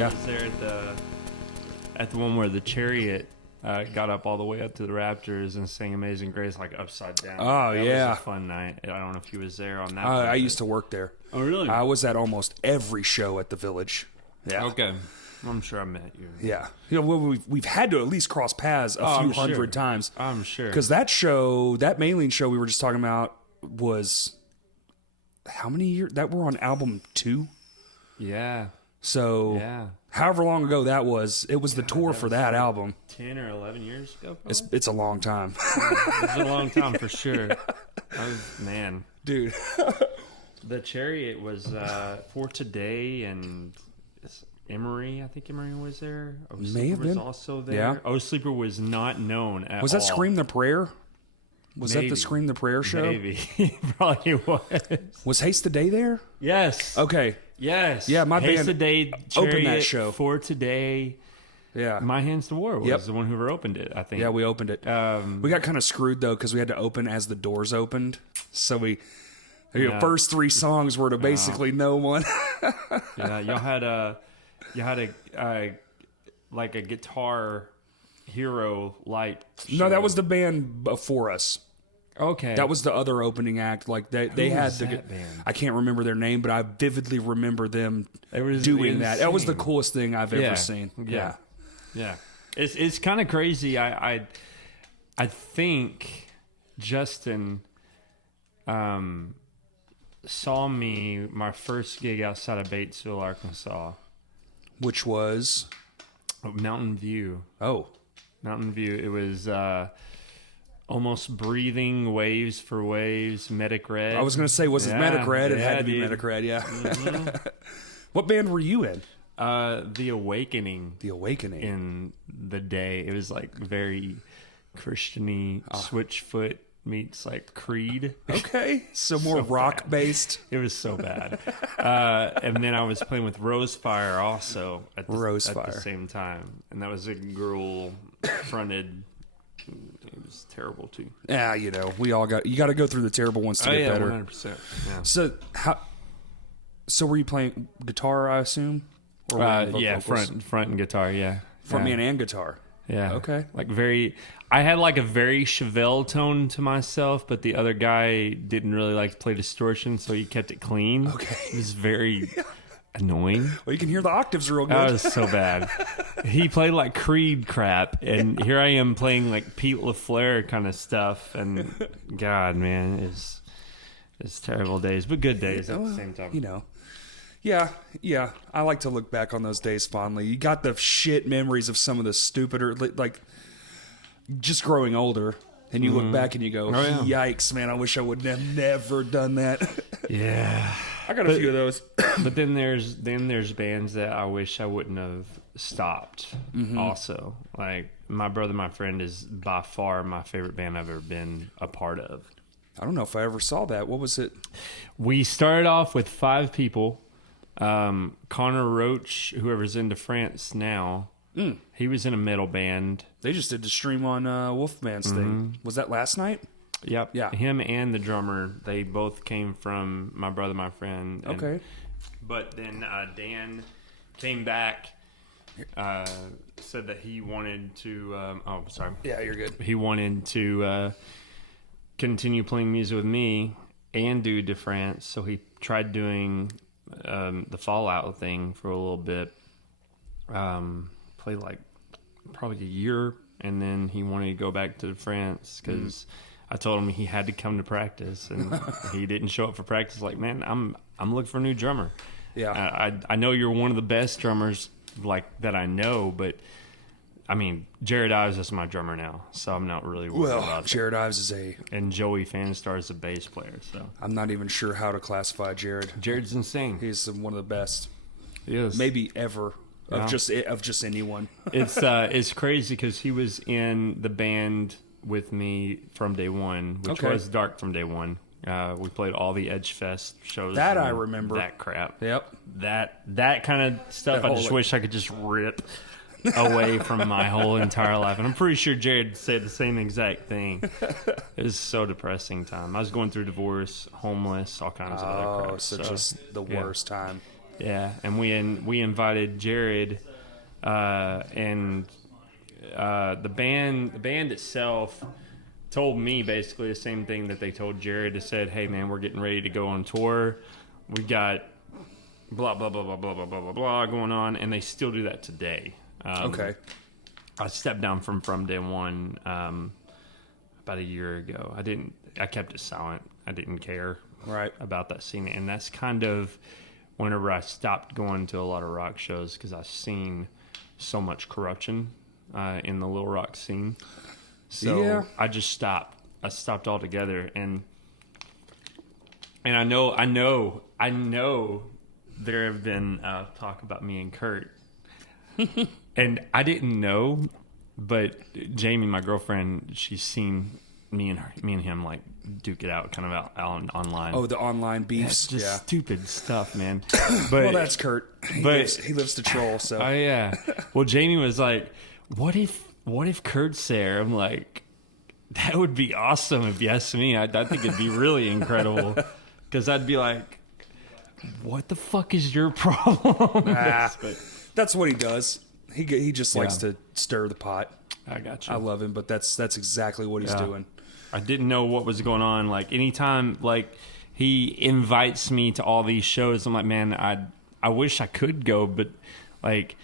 Yeah. I was there at the one where the chariot got up all the way up to the Raptors and sang Amazing Grace like upside down. Oh, that yeah. was a fun night. I don't know if he was there on that. I used to work there. Oh, really? I was at almost every show at the Village. Yeah. Okay. I'm sure I met you. Yeah. You know, we've had to at least cross paths a few hundred times. I'm sure. Because that show, that Maylene show we were just talking about was how many years? That were on album 2? Yeah. So, Yeah. however long ago that was, it was the tour for that album. 10 or 11 years ago, probably? It's a long time. It's a long time for sure. Man. Dude. The Chariot was For Today and Emery. I think Emery was there. May have been. Was also there. Yeah. Oh, Sleeper was not known at all. Was that Scream the Prayer? Was Maybe. that the Scream the Prayer show? Maybe. Probably was. Was Haste the Day there? Yes. Okay. Yes. Yeah, my Haste band the Day, Chariot, opened that show. For Today. Yeah. My Hands to War was the one who opened it, I think. Yeah, we opened it. We got kind of screwed, though, because we had to open as the doors opened. So first 3 songs were to basically no one. Yeah, y'all had a like a Guitar Hero light show. No, that was the band before us. Okay. That was the other opening act. Like they had the that band? I can't remember their name, but I vividly remember them was doing that. That was the insane. coolest thing I've ever Yeah. seen. Yeah. Yeah. It's kind of crazy. I think Justin saw me my first gig outside of Batesville, Arkansas. Which was Mountain View. oh Mountain View. It was almost breathing, Waves for Waves, Medic Red. I was gonna say, was it Medic Red? It yeah, had to be dude. Medic Red. Yeah. Mm-hmm. What band were you in? The Awakening. The Awakening. In the day, it was like very Christian-y. Switchfoot meets like Creed. Okay, so more rock based. It was so bad. And then I was playing with Rosefire also at the same time, and that was a girl fronted. It was terrible too. Yeah, we all got. You got to go through the terrible ones to get better. 100%. Yeah. So were you playing guitar? I assume. Or were you yeah, vocals? front and guitar. Yeah, Frontman and guitar. Yeah. Okay. I had like a very Chevelle tone to myself, but the other guy didn't really like to play distortion, so he kept it clean. Okay. It was very annoying. Well, you can hear the octaves real good. That was so bad. He played like Creed crap, and here I am playing like Pete LaFleur kind of stuff, and God, man, it's terrible days, but good days at the same time. Yeah. I like to look back on those days fondly. You got the shit memories of some of the stupider, like just growing older, and you look back and you go, "Yikes, man! I wish I would have never done that." Yeah, I got a few of those. But then there's bands that I wish I wouldn't have stopped. Also, like My Brother, My Friend is by far my favorite band I've ever been a part of. I don't know if I ever saw that. What was it? We started off with 5 people. Connor Roach, whoever's into France now, he was in a metal band. They just did the stream on Wolfman's thing. Was that last night? Yep. Yeah. Him and the drummer, they both came from My Brother, My Friend. Okay. But then Dan came back, said that he wanted to... sorry. Yeah, you're good. He wanted to continue playing music with me and do De France, so he tried doing the Fallout thing for a little bit. Played like probably a year, and then he wanted to go back to France because I told him he had to come to practice, and he didn't show up for practice. Like, man, I'm looking for a new drummer. Yeah, I know you're one of the best drummers like that I know, but I mean, Jared Ives is my drummer now, so I'm not really worried about Jared Ives is and Joey Fanstar is a bass player, so I'm not even sure how to classify Jared. Jared's insane. He's one of the best, yes, maybe ever of just anyone. It's crazy because he was in the band with me from day one, which was Dark from day one. We played all the Edge Fest shows. That I remember. That crap. Yep. That kind of stuff. I just wish I could just rip away from my whole entire life. And I'm pretty sure Jared said the same exact thing. It was so depressing time. I was going through divorce, homeless, all kinds of other crap. So just the worst time. Yeah, and we invited Jared, and the band itself told me basically the same thing that they told Jared. They said, "Hey man, we're getting ready to go on tour. We got blah blah blah blah blah blah blah blah blah going on," and they still do that today. Okay. I stepped down from Day One about a year ago. I kept it silent. I didn't care about that scene, and that's kind of whenever I stopped going to a lot of rock shows because I've seen so much corruption in the Little Rock scene. So I just stopped. I stopped altogether, and I know there have been talk about me and Kurt, and I didn't know, but Jamie, my girlfriend, she's seen me and him like duke it out, kind of out online. Oh, the online beefs, just stupid stuff, man. But well, that's Kurt. He lives to troll. So oh yeah. Well, Jamie was like, "What if Kurt's there?" I'm like, that would be awesome if you ask me. I think it'd be really incredible because I'd be like, what the fuck is your problem? That's what he does. He just likes to stir the pot. I got you. I love him, but that's exactly what he's doing. I didn't know what was going on. Like anytime like he invites me to all these shows, I'm like, man, I wish I could go, but like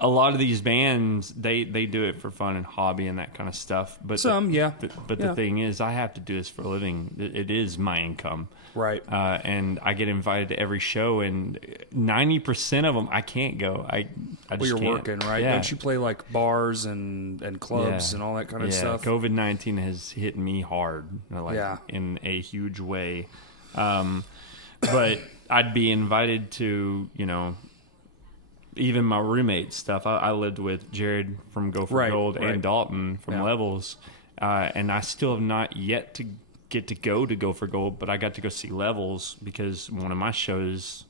a lot of these bands, they do it for fun and hobby and that kind of stuff. But the thing is, I have to do this for a living. It is my income, right? And I get invited to every show, and 90% of them I can't go. I just you're can't. Working, right? Yeah. Don't you play like bars and clubs and all that kind of stuff? COVID-19 has hit me hard, in a huge way. But I'd be invited to, even my roommate stuff. I lived with Jared from Go for Gold and Dalton from Levels, and I still have not yet to get to Go for Gold, but I got to go see Levels because one of my shows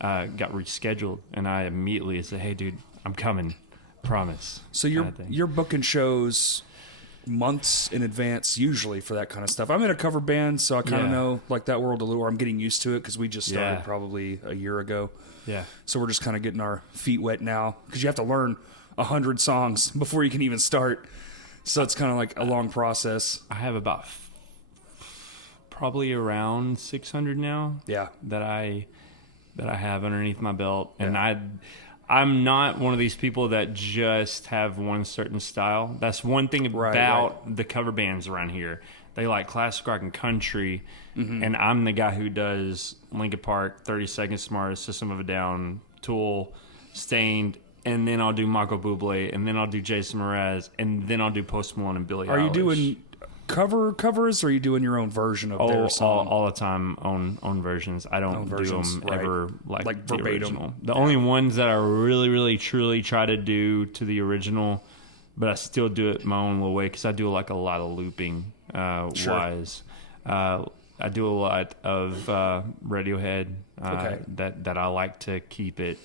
got rescheduled, and I immediately said, "Hey, dude, I'm coming, promise." So you're booking shows months in advance usually for that kind of stuff. I'm in a cover band, so I kind of know like that world a little. I'm getting used to it because we just started probably a year ago. Yeah. So we're just kind of getting our feet wet now because you have to learn 100 songs before you can even start. So it's kind of like a long process. I have about probably around 600 now. Yeah. That I have underneath my belt, and I'm not one of these people that just have one certain style. That's one thing about the cover bands around here. They like classic rock and country, and I'm the guy who does Linkin Park, 30 Seconds to Mars, System of a Down, Tool, Stained, and then I'll do Michael Bublé, and then I'll do Jason Mraz, and then I'll do Post Malone and Billie Eilish. Are you doing covers, or are you doing your own version of their song? All the time, own versions. I don't do them ever like the verbatim. Original. The only ones that I really, really, truly try to do to the original, but I still do it my own little way because I do like a lot of looping. Wise, I do a lot of Radiohead. That I like to keep it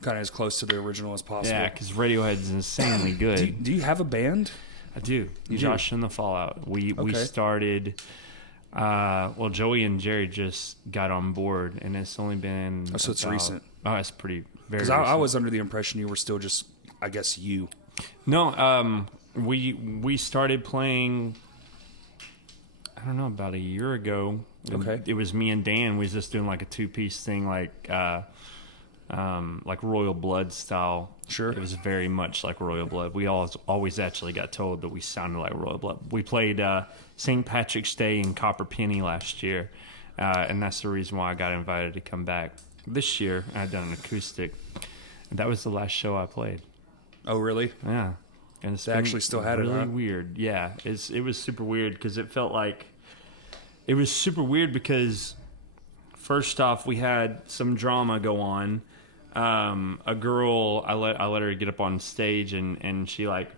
kind of as close to the original as possible. Yeah, because Radiohead's insanely good. Do you have a band? I do. Josh and the Fallout. We started. Joey and Jerry just got on board, and it's only been. Oh, so it's recent. Oh, it's very. Because I was under the impression you were still just, I guess, you. No, we started playing. I don't know, about a year ago. Okay. It was me and Dan. We was just doing like a 2-piece thing, like Royal Blood style. Sure. It was very much like Royal Blood. We always actually got told that we sounded like Royal Blood. We played St. Patrick's Day in Copper Penny last year, and that's the reason why I got invited to come back this year. I had done an acoustic, and that was the last show I played. Oh, really? Yeah. And they actually still had really it, huh? Weird. Yeah, it was super weird because it felt like it was super weird because first off we had some drama go on. A girl, I let her get up on stage and she like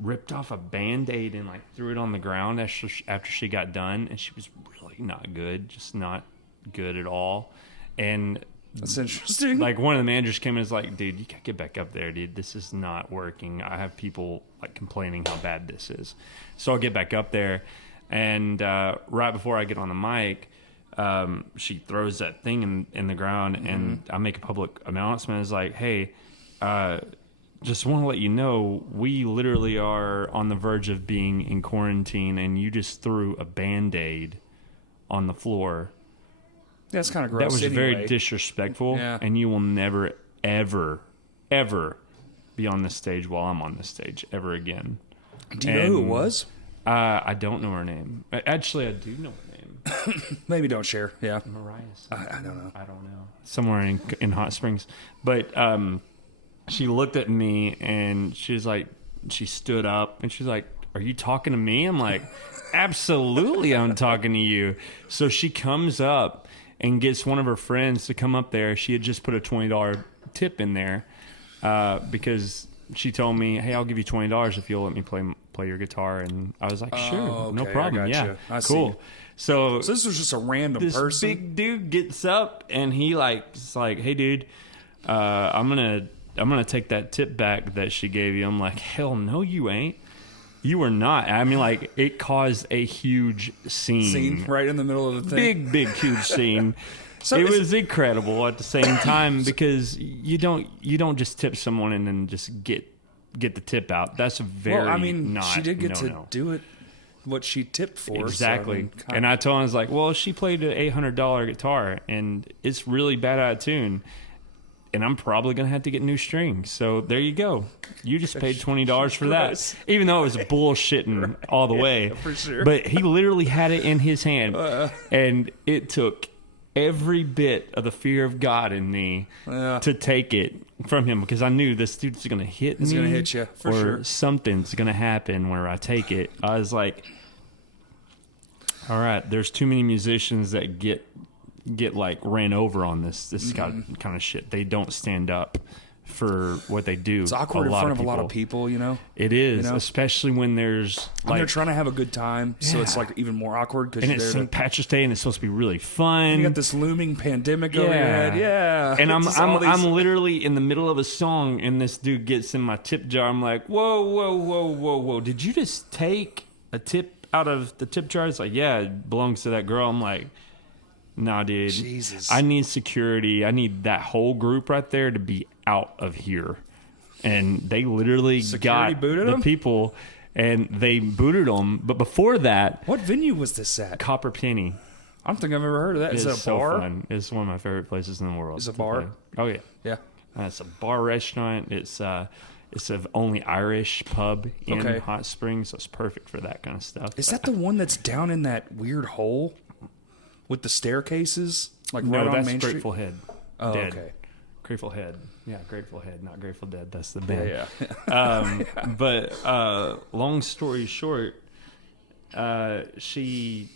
ripped off a Band-Aid and like threw it on the ground after she got done, and she was really not good, just not good at all. And that's interesting. Like one of the managers came in and was like, "Dude, you gotta get back up there, dude. This is not working. I have people like complaining how bad this is." So I'll get back up there, and right before I get on the mic, she throws that thing in the ground, and I make a public announcement. It's like, hey, just want to let you know, we literally are on the verge of being in quarantine, and you just threw a Band-Aid on the floor. That's kind of gross. That was anyway. very disrespectful, and you will never, ever, ever be on this stage while I'm on this stage ever again. Do you know who it was? I don't know her name. Actually, I do know her name. Maybe don't share. Yeah. Mariah. I don't know. I don't know. Somewhere in Hot Springs. But she looked at me and she's like, she stood up and she's like, are you talking to me? I'm like, absolutely I'm talking to you. So she comes up and gets one of her friends to come up there. She had just put a $20 tip in there because she told me, hey, I'll give you $20 if you'll let me play your guitar. And I was like, sure, okay, no problem. Yeah, cool. See. So this was just a random this person. Big dude gets up and he's like, hey, dude, I'm gonna take that tip back that she gave you. I'm like, hell no, you ain't. You were not. I mean, like, it caused a huge scene right in the middle of the thing. Big, huge scene. So it was incredible at the same time because you don't just tip someone and then just get the tip out. That's very she did get to do it what she tipped for. Exactly. So, and I told him, I was like, well, she played an $800 guitar and it's really bad out of tune. And I'm probably going to have to get new strings. So there you go. You just paid $20 for that. Even though it was bullshitting all the way. For sure. But he literally had it in his hand. And it took every bit of the fear of God in me to take it from him. Because I knew this dude's going to hit me. He's going to hit you, for sure. Or something's going to happen where I take it. I was like, all right, there's too many musicians that get like ran over on this kind of shit. They don't stand up for what they do. It's awkward in front of a lot of people, you know? It is, especially when there's like... they're trying to have a good time, so it's like even more awkward. And it's St. Patrick's Day, and it's supposed to be really fun. And you got this looming pandemic over your head. Yeah. And I'm literally in the middle of a song, and this dude gets in my tip jar. I'm like, whoa. Did you just take a tip out of the tip jar? It's like, yeah, it belongs to that girl. I'm like... Nah, dude. Jesus. I need security. I need that whole group right there to be out of here. And they literally got the people, and they booted them. But before that... What venue was this at? Copper Penny. I don't think I've ever heard of that. Is it a bar? So fun. It's one of my favorite places in the world. It's a bar? Oh, yeah. Yeah. It's a bar restaurant. It's an only Irish pub in Hot Springs, so it's perfect for that kind of stuff. Is that the one that's down in that weird hole? With the staircases? Like no, right on that's Main Street? Grateful Head. Oh, Dead. okay. Grateful Head. Yeah, Grateful Head, not Grateful Dead. That's the band. Yeah. But long story short, she...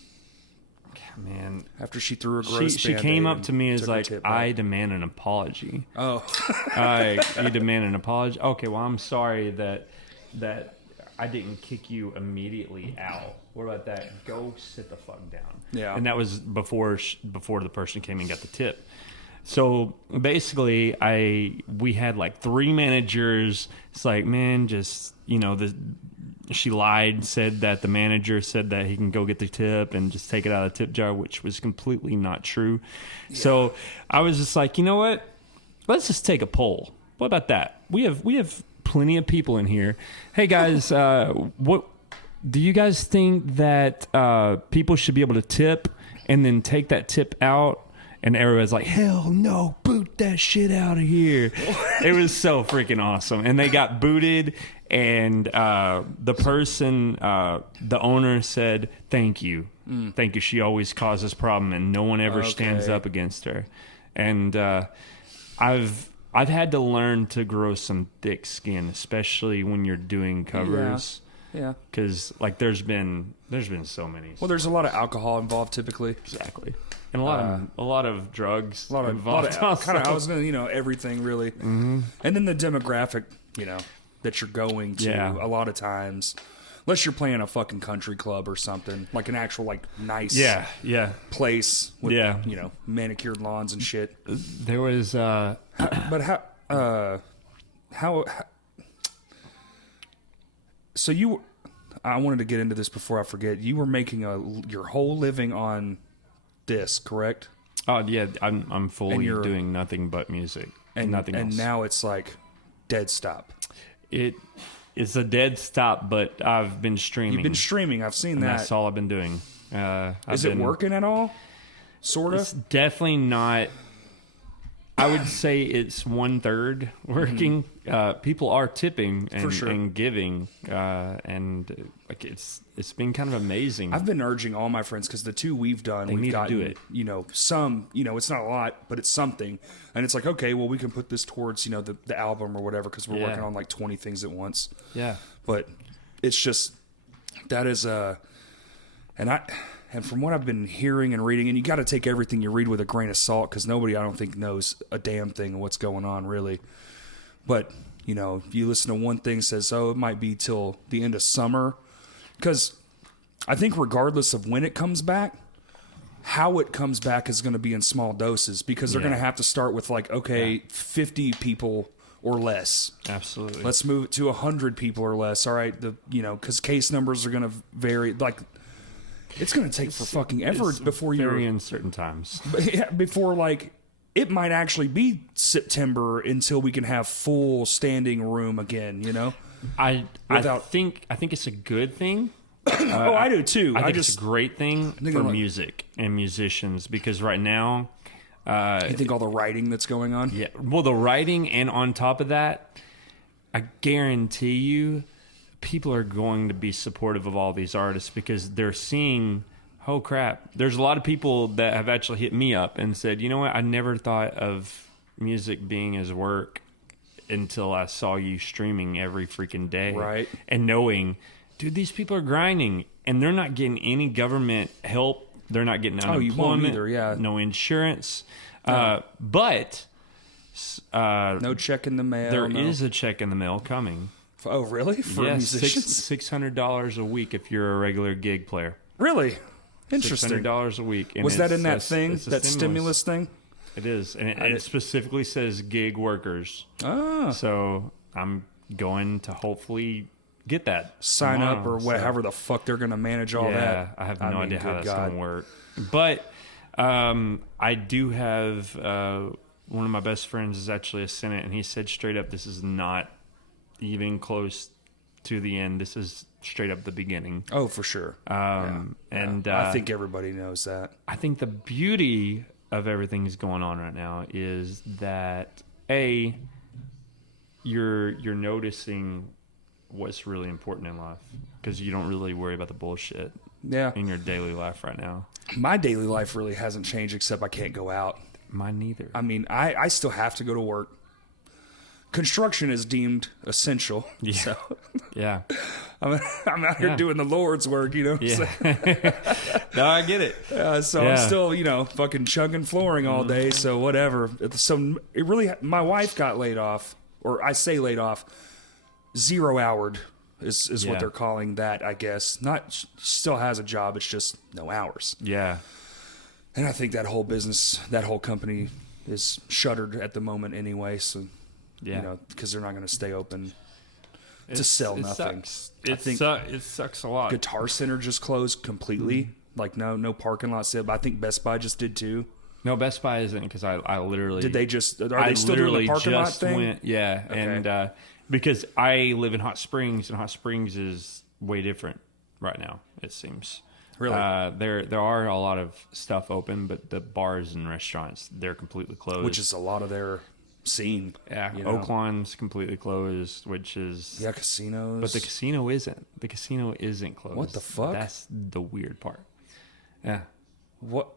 Man. After she threw a gross she came up to me as like, I demand an apology. Oh. You demand an apology? Okay, well, I'm sorry that I didn't kick you immediately out. What about that? Go sit the fuck down. Yeah. And that was before the person came and got the tip. So basically, we had like 3 managers. It's like, man, just, she lied, said that the manager said that he can go get the tip and just take it out of the tip jar, which was completely not true. Yeah. So I was just like, you know what? Let's just take a poll. What about that? We have plenty of people in here. Hey guys, what do you guys think that people should be able to tip and then take that tip out? And everybody's like, hell no, boot that shit out of here. It was so freaking awesome. And they got booted, and the person, the owner said, thank you. Thank you. She always causes problem, and no one ever stands up against her. And I've had to learn to grow some thick skin, especially when you're doing covers. Yeah. Because like there's been so many. Well, there's a lot of alcohol involved typically. Exactly. And a lot of drugs involved. I was going to, everything really. Mm-hmm. And then the demographic, that you're going to a lot of times, unless you're playing a fucking country club or something, like an actual like nice place with manicured lawns and shit. There was so I wanted to get into this before I forget. You were making your whole living on disc, correct? Oh yeah, I'm fully doing nothing but music and nothing else. And now it's like dead stop. It's a dead stop, but I've been streaming. You've been streaming. I've seen that. That's all I've been doing. Is it working at all? Sort of? It's definitely not. I would say it's 1/3 working. People are tipping and giving, and like it's been kind of amazing. I've been urging all my friends because the two we've done, we've gotten, to do it. You know, some, you know, it's not a lot, but it's something, and it's like, okay, well, we can put this towards, you know, the album or whatever because we're working on like 20 things at once. Yeah, but it's just that is And from what I've been hearing and reading, and you got to take everything you read with a grain of salt because nobody, I don't think, knows a damn thing of what's going on, really. But, you know, if you listen to one thing, says, oh, it might be till the end of summer. Because I think regardless of when it comes back, how it comes back is going to be in small doses because they're going to have to start with, like, okay, 50 people or less. Absolutely. Let's move it to 100 people or less. All right, because case numbers are going to vary. Like, it's going to take for fucking ever before you're... Very uncertain times. Before, like, it might actually be September until we can have full standing room again, you know? I think it's a good thing. I do too. I think it's a great thing for music and musicians because right now... you think all the writing that's going on? Yeah. Well, the writing, and on top of that, I guarantee you... people are going to be supportive of all these artists because they're seeing, oh crap, there's a lot of people that have actually hit me up and said, you know what, I never thought of music being as work until I saw you streaming every freaking day. Right. And knowing, dude, these people are grinding and they're not getting any government help. They're not getting unemployment. You won't either, yeah. No insurance. No. But... no check in the mail. There is a check in the mail coming. Oh, really? For musicians? $600 a week if you're a regular gig player. Really? Interesting. $600 a week. And was that in that thing, that stimulus thing? It is. And it specifically says gig workers. Ah. So I'm going to hopefully get that. Sign up or whatever the fuck they're going to manage all that. Yeah, I have no idea how that's going to work. But I do have one of my best friends is actually a Senate, and he said straight up, this is not even close to the end. This is straight up the beginning. Oh, for sure. And I think everybody knows that. I think the beauty of everything that's going on right now is that you're noticing what's really important in life because you don't really worry about the bullshit in your daily life right now. My daily life really hasn't changed except I can't go out. Mine neither. I mean, I still have to go to work. Construction is deemed essential. Yeah. So, yeah. I'm out here doing the Lord's work, you know? Yeah. No, I get it. So I'm still, fucking chugging flooring all day, so whatever. So it really, my wife got laid off, or I say laid off, 0-houred is what they're calling that, I guess. Not, she still has a job, it's just no hours. Yeah. And I think that whole business, that whole company is shuttered at the moment anyway, so... Yeah, because they're not going to stay open to sell nothing. Sucks. It sucks a lot. Guitar Center just closed completely. Mm-hmm. Like no parking lot sale. But I think Best Buy just did too. No, Best Buy isn't because I literally did. They just are they still doing the parking lot thing? Yeah, okay. And because I live in Hot Springs, and Hot Springs is way different right now. It seems. Really? There are a lot of stuff open, but the bars and restaurants they're completely closed. Which is a lot of their scene. Yeah, Oaklawn's completely closed, which is casinos. But the casino isn't. The casino isn't closed. What the fuck? That's the weird part. Yeah. What?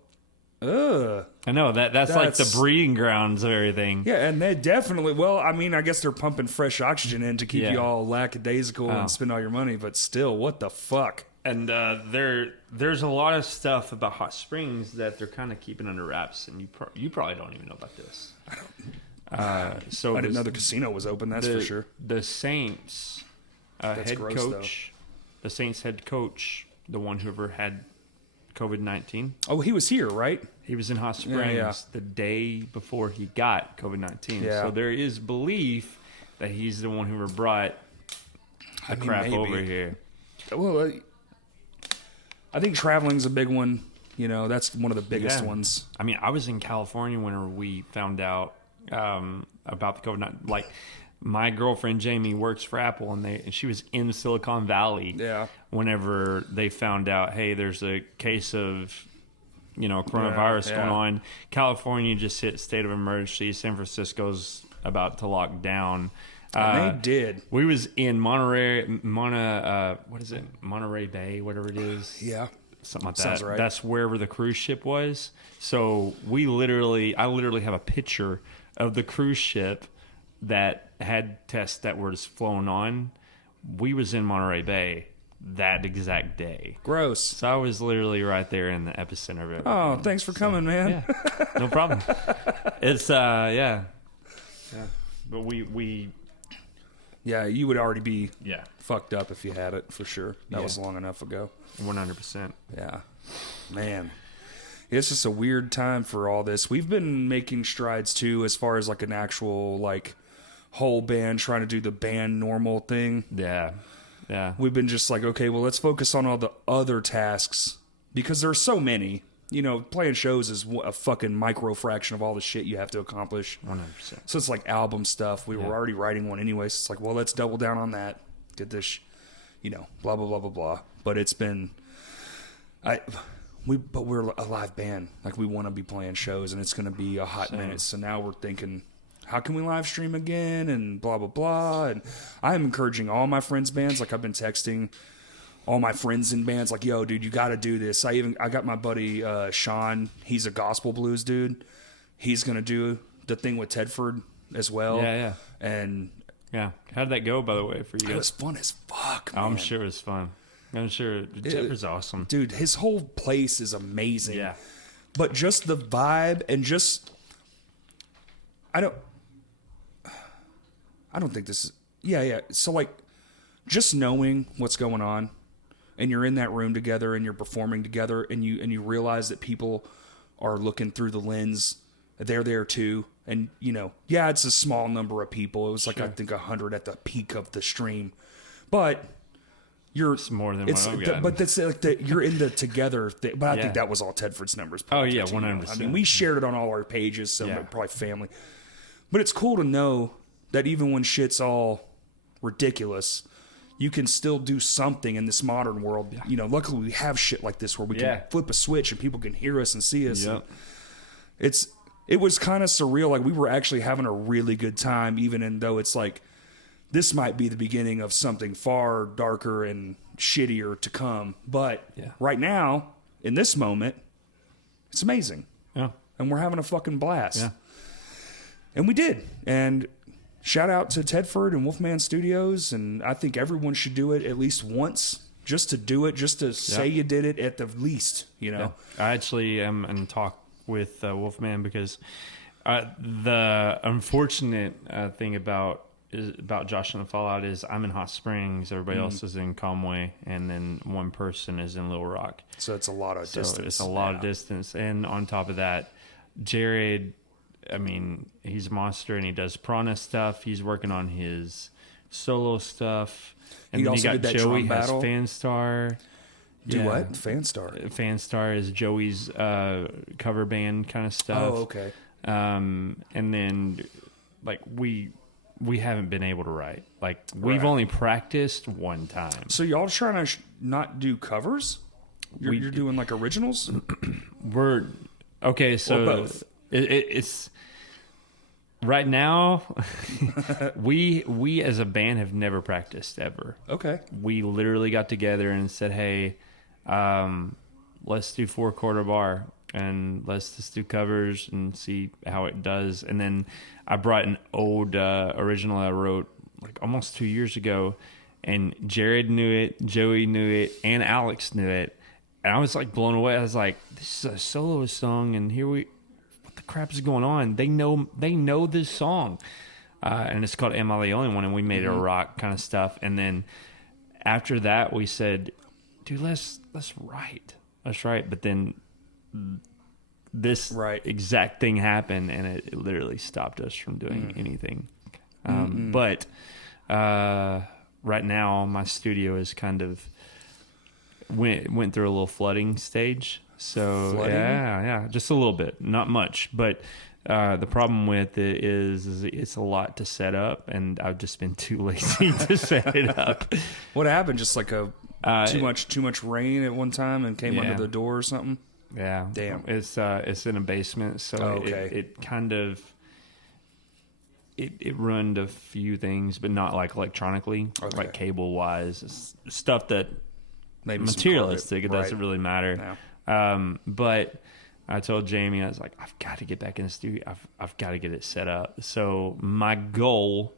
Ugh. I know that's like the breeding grounds of everything. Yeah, and they definitely. Well, I mean, I guess they're pumping fresh oxygen in to keep you all lackadaisical and spend all your money. But still, what the fuck? And there's a lot of stuff about Hot Springs that they're kind of keeping under wraps, and you probably don't even know about this. I don't. So I didn't know the casino was open. That's for sure. The Saints head gross, coach, the Saints head coach, the one who ever had COVID-19. Oh, he was here, right? He was in Hot Springs the day before he got COVID-19. Yeah. So there is belief that he's the one who brought the crap over here. Well, I think traveling's a big one You know, that's one of the biggest ones. I mean, I was in California whenever we found out about the COVID. Like, my girlfriend Jamie works for Apple, and she was in Silicon Valley. Yeah. Whenever they found out, hey, there's a case of, coronavirus going on. California just hit state of emergency. San Francisco's about to lock down. And they did. We was in Monterey Bay, whatever it is. Yeah. Something like that. Sounds right. That's wherever the cruise ship was. So I literally have a picture of the cruise ship that had tests that were just flowing on. We was in Monterey Bay that exact day. Gross. So I was literally right there in the epicenter of it. Oh, thanks for coming, man. Yeah, no problem. It's yeah. But we. Yeah, you would already be Yeah. fucked up if you had it, for sure. That was long enough ago. 100%. Yeah. Man. It's just a weird time for all this. We've been making strides, too, as far as, like, an actual, like, whole band trying to do the band normal thing. Yeah. We've been just like, okay, well, let's focus on all the other tasks, because there are so many. You know, playing shows is a fucking micro fraction of all the shit you have to accomplish. 100%. So it's like album stuff. We were already writing one anyway. So it's like, well, let's double down on that. Get this, blah, blah, blah, blah, blah. But it's been, but we're a live band. Like, we want to be playing shows, and it's going to be a hot minute. So now we're thinking, how can we live stream again? And blah, blah, blah. And I'm encouraging all my friends' bands. Like, I've been texting all my friends in bands, like, yo, dude, you got to do this. I got my buddy Sean. He's a gospel blues dude. He's gonna do the thing with Tedford as well. Yeah. And how did that go, by the way, for you guys? it was fun as fuck, man. I'm sure it was fun. I'm sure Tedford's awesome, dude. His whole place is amazing. Yeah, but just the vibe and just I don't think this is So, like, just knowing what's going on. And you're in that room together, and you're performing together, and you realize that people are looking through the lens. They're there too, and it's a small number of people. It was like, I think 100 at the peak of the stream, but it's more than what I've got. But that's like you're in the together thing. But I think that was all Tedford's numbers. Oh yeah, 100%. I mean, we shared it on all our pages, so probably family. But it's cool to know that even when shit's all ridiculous, you can still do something in this modern world. Yeah. Luckily we have shit like this where we can flip a switch and people can hear us and see us. Yep. It was kind of surreal. Like, we were actually having a really good time, even though it's like, this might be the beginning of something far darker and shittier to come. But right now, in this moment, it's amazing. Yeah. And we're having a fucking blast. Yeah. And we did. And shout out to Tedford and Wolfman Studios, and I think everyone should do it at least once, just to do it, just to say you did it at the least, Yeah. I actually am in talk with Wolfman because the unfortunate thing about Josh and the Fallout is I'm in Hot Springs, everybody else is in Conway, and then one person is in Little Rock. So it's a lot of distance. It's a lot of distance, and on top of that, Jared, I mean, he's a monster, and he does Prana stuff. He's working on his solo stuff. And he then also you got did that Joey drum has battle. Fanstar. Do what? Fanstar. Fanstar is Joey's cover band kind of stuff. Oh, okay. And then, like, we haven't been able to write. Like, we've only practiced one time. So y'all trying to not do covers? You're doing, like, originals? We're... Okay, so... Or both? It's... Right now, we as a band have never practiced ever. Okay. We literally got together and said, "Hey, let's do 4/4 bar and let's just do covers and see how it does." And then I brought an old original I wrote like almost 2 years ago, and Jared knew it, Joey knew it, and Alex knew it, and I was like blown away. I was like, "This is a solo song, and here we." Crap is going on. They know this song, and it's called "Am I the Only One?" And we made it a rock kind of stuff. And then after that, we said, "Dude, let's write. But then this exact thing happened, and it literally stopped us from doing anything. But right now, my studio is kind of went through a little flooding stage. So flooding? yeah, just a little bit, not much. But the problem with it is it's a lot to set up, and I've just been too lazy to set it up. What happened? Just like too much rain at one time and came under the door or something. Yeah, damn. It's in a basement, so it kind of it ruined a few things, but not like electronically, like cable wise, stuff that maybe materialistic. It doesn't really matter. No. But I told Jamie, I was like, I've got to get back in the studio. I've got to get it set up. So my goal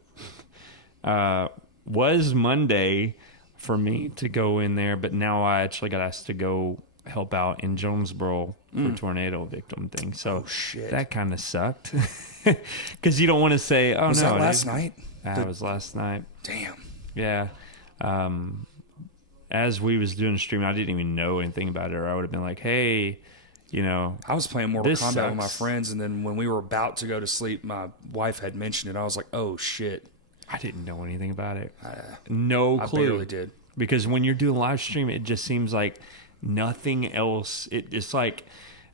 was Monday for me to go in there, but now I actually got asked to go help out in Jonesboro for tornado victim thing. So that kind of sucked because you don't want to say, "Oh was no, that last night?" That was last night. Damn. Yeah. As we was doing streaming, I didn't even know anything about it, or I would have been like, "Hey." You know, I was playing Mortal Kombat with my friends, and then when we were about to go to sleep, my wife had mentioned it. I was like, "Oh shit!" I didn't know anything about it. No clue. I barely did. Because when you're doing live stream, it just seems like nothing else. It's like,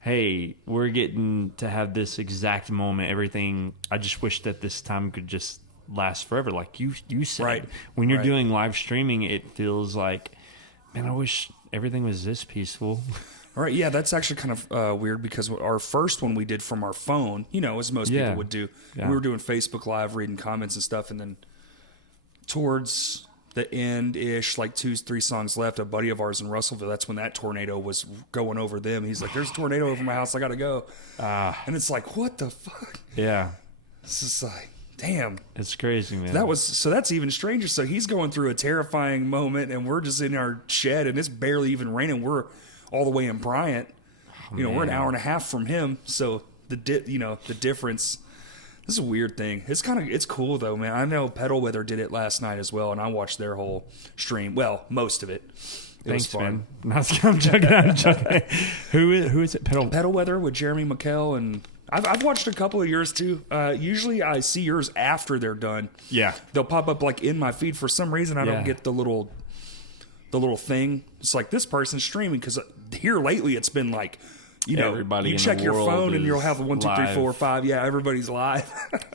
hey, we're getting to have this exact moment. Everything. I just wish that this time could just last forever, like you said. Right. When you're doing live streaming, it feels like, man, I wish everything was this peaceful. All right, yeah, that's actually kind of weird because our first one we did from our phone, as most people would do. Yeah. We were doing Facebook Live, reading comments and stuff, and then towards the end-ish, like 2-3 songs left, a buddy of ours in Russellville, that's when that tornado was going over them. He's like, there's a tornado over my house, I gotta go. And it's like, what the fuck? Yeah. It's just like, damn. It's crazy, man. So that's even stranger. So he's going through a terrifying moment, and we're just in our shed, and it's barely even raining. We're all the way in Bryant. We're an hour and a half from him. So the difference. This is a weird thing. It's cool though, man. I know Pedal Weather did it last night as well, and I watched their whole stream. Well, most of it. Thanks, man. I'm joking. Who is it? Pedal Weather with Jeremy McKell, and I've watched a couple of yours too. Usually I see yours after they're done. Yeah, they'll pop up like in my feed. For some reason, I don't get the little thing. It's like this person's streaming, because here lately it's been like, everybody you check your phone and you'll have 1, 2, 3, 4, 5. Yeah, everybody's live.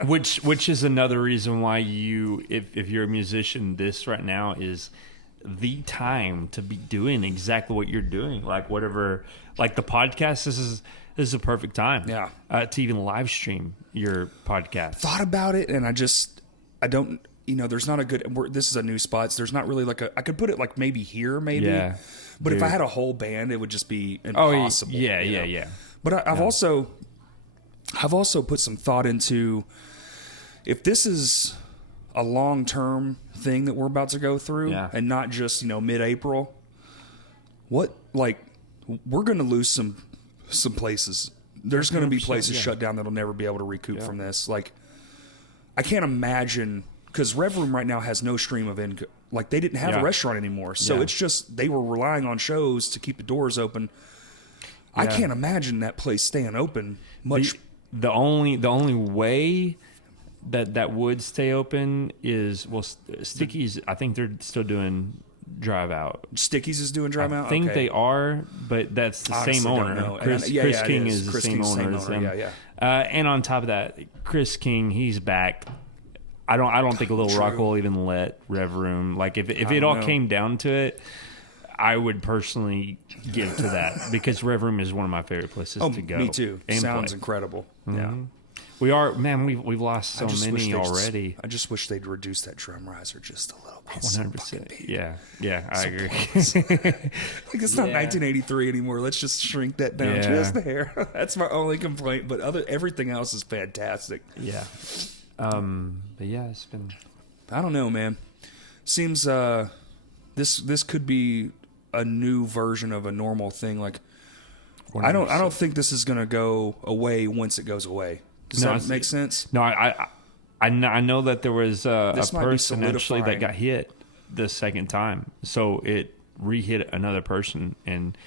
which is another reason why if you're a musician, this right now is the time to be doing exactly what you're doing. Like whatever, like the podcast, this is a perfect time. Yeah, to even live stream your podcast. Thought about it, and I don't. There's not a good. This is a new spot. So there's not really like I could put it like maybe here, maybe. Yeah. But if I had a whole band, it would just be impossible. Oh, yeah. But I've also put some thought into, if this is a long-term thing that we're about to go through, and not just mid-April, we're going to lose some places. There's going to be places shut down that'll never be able to recoup from this. Like, I can't imagine. Because Rev Room right now has no stream of income. Like, they didn't have a restaurant anymore. So it's just, they were relying on shows to keep the doors open. Yeah. I can't imagine that place staying open much. The only way that would stay open is, Sticky's, I think they're still doing drive out. Sticky's is doing drive out? I think they are, but that's the same owner. Chris King is the same owner. Yeah. And on top of that, Chris King, he's back. I don't think Little Rock will even let Rev Room. Like if it all came down to it, I would personally give to that, because Rev Room is one of my favorite places to go. Me too. Sounds incredible. Mm-hmm. Yeah. We are, man. We've lost so many already. I just wish they'd reduce that drum riser just a little bit. 100%. Yeah, I agree. Like, it's not 1983 anymore. Let's just shrink that down just a hair. That's my only complaint. But everything else is fantastic. Yeah. But yeah, it's been. I don't know, man. Seems this could be a new version of a normal thing. Like, 100%. I don't think this is gonna go away once it goes away. Does that make sense? No, I know that there was a person actually that got hit the second time, so it re-hit another person, and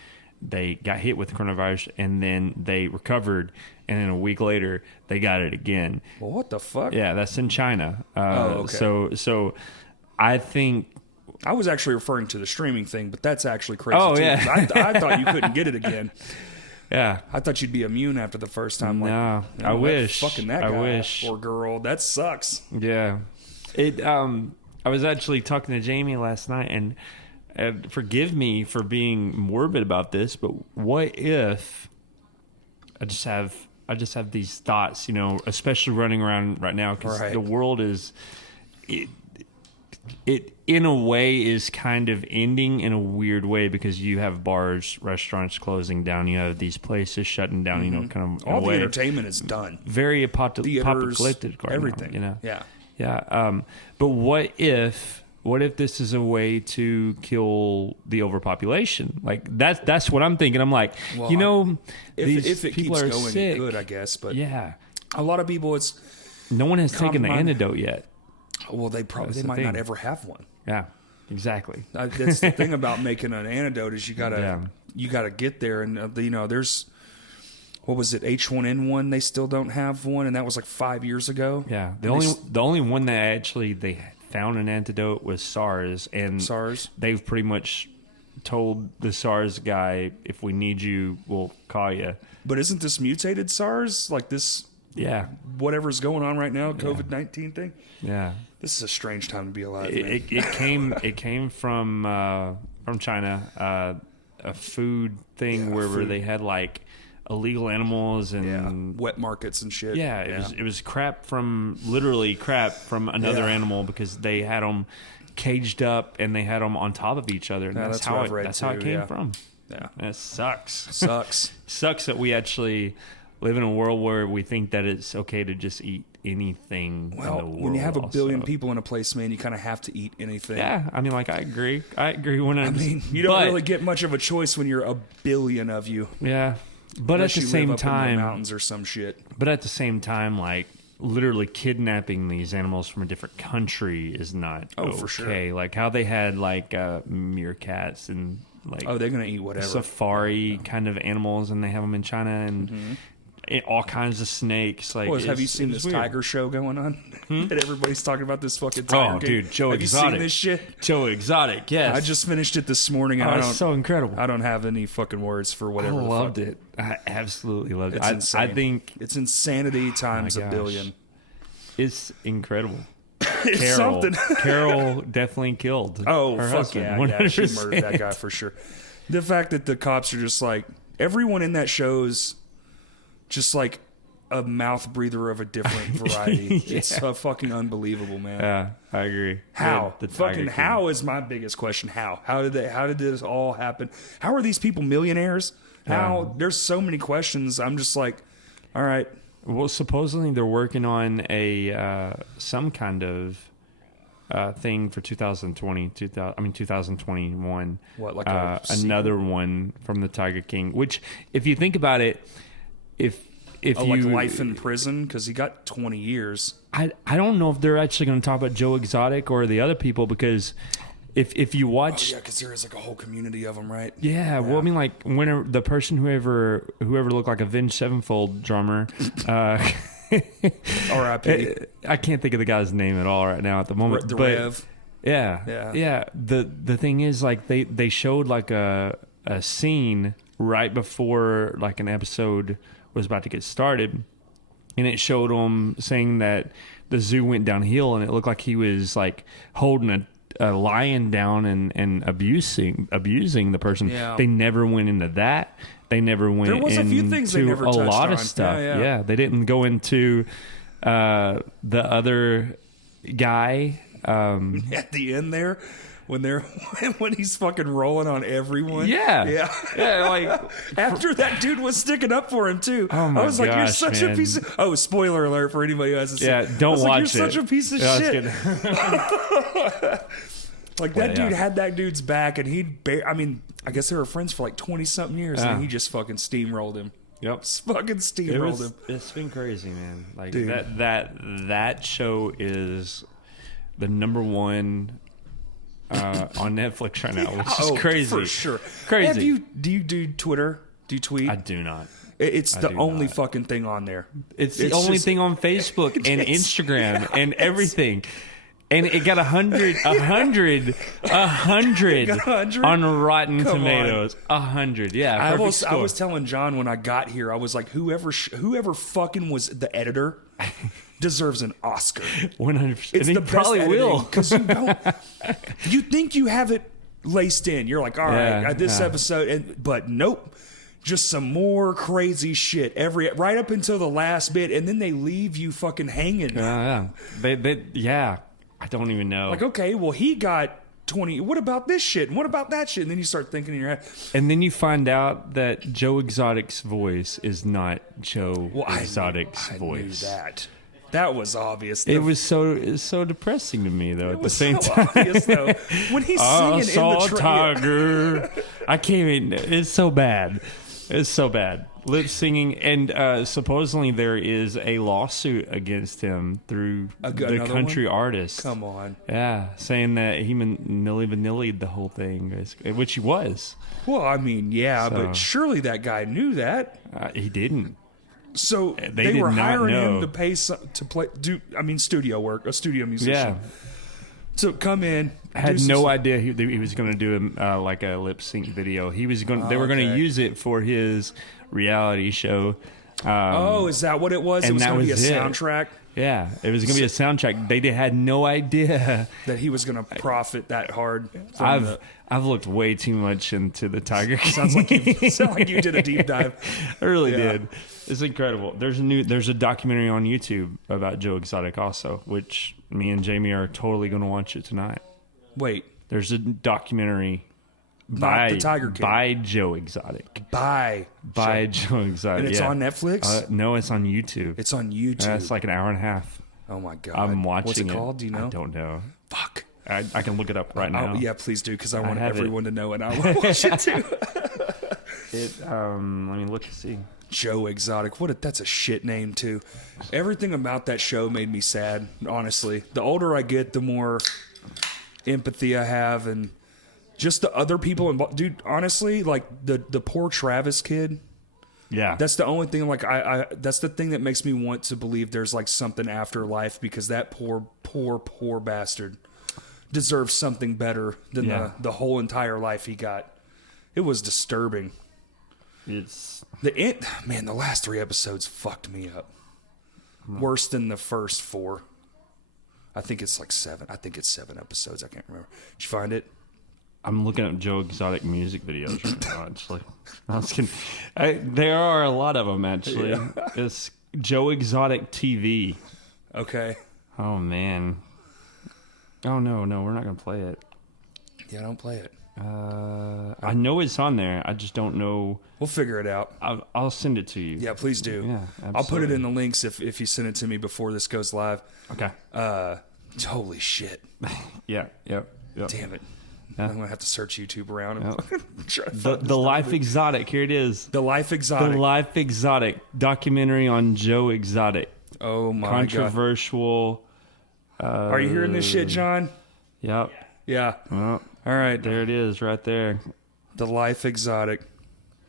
they got hit with coronavirus, and then they recovered, and then a week later they got it again. Well, what the fuck? Yeah, that's in China. Okay. So I think I was actually referring to the streaming thing, but that's actually crazy too. I thought you couldn't get it again. Yeah. I thought you'd be immune after the first time. Like, no, I wish. Fucking that guy or girl. That sucks. Yeah. I was actually talking to Jamie last night, and forgive me for being morbid about this, but what if I just have these thoughts, you know, especially running around right now because the world is it in a way is kind of ending in a weird way because you have bars, restaurants closing down, you have these places shutting down, you know, kind of all the entertainment is done. Very apocalyptic, everything, you know. Yeah. But what if this is a way to kill the overpopulation? Like that's what I'm thinking. I'm like, well, you know, if it people keeps are going, sick. good, I guess. But yeah, a lot of people, no one has taken the antidote yet. Well, they might not ever have one. Yeah, exactly. That's the thing about making an antidote is you gotta get there, and you know, there's. What was it? H1N1. They still don't have one, and that was like 5 years ago. Yeah, the only one that actually they found an antidote was SARS, and they've pretty much told the SARS guy, if we need you, we'll call you. But isn't this mutated SARS? Like this? Yeah. Whatever's going on right now, COVID-19 thing. Yeah. This is a strange time to be alive. It came from China, a food thing where they had like illegal animals and wet markets and shit. Yeah, it was literally crap from another animal because they had them caged up and they had them on top of each other. And that's how it came from. Yeah, and it sucks. Sucks that we actually live in a world where we think that it's okay to just eat anything. Well, in the world when you have a billion people in a place, man, you kind of have to eat anything. Yeah, I mean, like I agree when I mean, you don't really get much of a choice when you're a billion of you. Yeah. But at the same time, in the mountains or some shit. But at the same time, like literally kidnapping these animals from a different country is not okay. For sure. Like how they had like meerkats and like they're gonna eat whatever safari kind of animals, and they have them in China and all kinds of snakes. Like, have you seen this tiger show going on? That everybody's talking about this fucking tiger. Oh, dude, Joe have Exotic. You seen this shit? Joe Exotic, yes. I just finished it this morning. And it's so incredible. I don't have any fucking words for whatever. I loved it. I absolutely loved it. It's insane. I think it's insanity times a billion. It's incredible. It's something. Carol definitely killed. Oh, her fuck husband, yeah, she murdered that guy for sure. The fact that the cops are just like everyone in that show's just like a mouth breather of a different variety. It's fucking unbelievable, man. Yeah, I agree. How? How is my biggest question. How did this all happen? How are these people millionaires? How? There's so many questions. I'm just like, all right. Well, supposedly they're working on some kind of thing for 2021. What, like another one from the Tiger King? Which, if you think about it, if like life in prison, because he got 20 years. I don't know if they're actually going to talk about Joe Exotic or the other people, because if you watch, because there is like a whole community of them, right? Yeah, well, I mean, like whenever the person whoever looked like a Avenged Sevenfold drummer, R.I.P. I can't think of the guy's name at all right now at the moment. The but Rev. Yeah. The thing is, like they showed like a scene right before like an episode was about to get started, and it showed him saying that the zoo went downhill, and it looked like he was like holding a lion down and abusing the person. Yeah. They never went into that. They never went into a few things they never touched lot on. of stuff. Yeah. They didn't go into the other guy at the end there. When he's fucking rolling on everyone. Yeah. Like after that dude was sticking up for him too. Oh my I was like, gosh, you're such a piece of... Oh, spoiler alert for anybody who hasn't seen it. Yeah, don't watch it. You're such a piece of shit. Like that dude had that dude's back, and I guess they were friends for like 20-something years, and he just fucking steamrolled him. Yep. Fucking steamrolled him. It's been crazy, man. Like that show is the number one on Netflix right now, which is crazy. For sure. Crazy. Do you do Twitter? Do you tweet? I do not. It's the only fucking thing on there. It's the only thing on Facebook and Instagram and everything. And it got 100 on Rotten Tomatoes. 100, yeah. I was telling John when I got here, I was like, whoever fucking was the editor deserves an Oscar. 100%. It's and the he probably best will. Because you think you have it laced in. You're like, all right, this episode, but nope. Just some more crazy shit right up until the last bit, and then they leave you fucking hanging. Yeah. I don't even know. Like, okay, well, he got 20. What about this shit? And what about that shit? And then you start thinking in your head. And then you find out that Joe Exotic's voice is not Joe Exotic's voice. I knew that. That was obvious. It was so depressing to me, though, at the same time. Obvious, though. When he's singing in the tiger. I can't even. It's so bad. It's so bad. Lip singing, and supposedly there is a lawsuit against him through the country artist. Come on. Yeah, saying that he nilly-vanillied the whole thing, which he was. Well, I mean, but surely that guy knew that. He didn't. So they were hiring him to pay studio work, a studio musician. Yeah. So come in. I had no idea he was going to do like a lip sync video. They were going to use it for his reality show. Is that what it was? It was going to be a soundtrack. Yeah, it was going to be a soundtrack. They had no idea that he was going to profit that hard. I've looked way too much into the Tiger King. Sounds like you did a deep dive. I really did. It's incredible. There's a documentary on YouTube about Joe Exotic also, which me and Jamie are totally going to watch it tonight. Wait, there's a documentary by Joe Exotic. By Joe Exotic. And it's on Netflix? No, it's on YouTube. It's on YouTube. It's like an hour and a half. Oh my God. I'm watching What's it called? Do you know? I don't know. Fuck. I can look it up right now. Yeah, please do, because I want everyone to know, and I want to watch it too. Let me look and see. Joe Exotic. That's a shit name too. Everything about that show made me sad, honestly. The older I get, the more empathy I have, and just the other people involved. Dude, honestly, like the poor Travis kid. Yeah. That's the only thing, like, that's the thing that makes me want to believe there's like something after life, because that poor bastard deserves something better than the whole entire life he got. It was disturbing. The last 3 episodes fucked me up. Worse than the first 4. I think it's like 7. I think it's 7 episodes. I can't remember. Did you find it? I'm looking at Joe Exotic music videos right now, actually. I was kidding. There are a lot of them, actually. Yeah. It's Joe Exotic TV. Okay. Oh, man. Oh, no, we're not going to play it. Yeah, don't play it. I know it's on there. I just don't know. We'll figure it out. I'll send it to you. Yeah, please do. Yeah, absolutely. I'll put it in the links if you send it to me before this goes live. Okay. Holy shit. Yeah. Damn it. Yeah. I'm going to have to search YouTube around and try to find The Life Exotic. Here it is. The Life Exotic. The Life Exotic. Documentary on Joe Exotic. Oh, my God. Controversial. Are you hearing this shit, John? Yep. Yeah. Well, all right. There it is right there. The Life Exotic.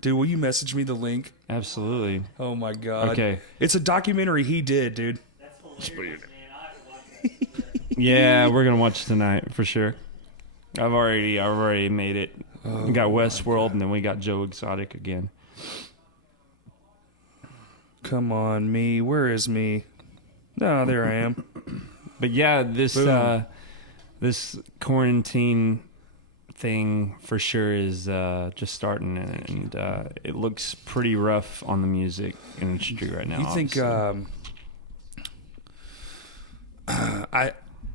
Dude, will you message me the link? Absolutely. Oh, my God. Okay. It's a documentary he did, dude. That's hilarious, man. I have to watch it. Yeah, we're going to watch it tonight for sure. I've already made it. We got Westworld, and then we got Joe Exotic again. Come on, me. Where is me? No, there I am. But yeah, this quarantine thing for sure is just starting, and it looks pretty rough on the music industry right now. You think?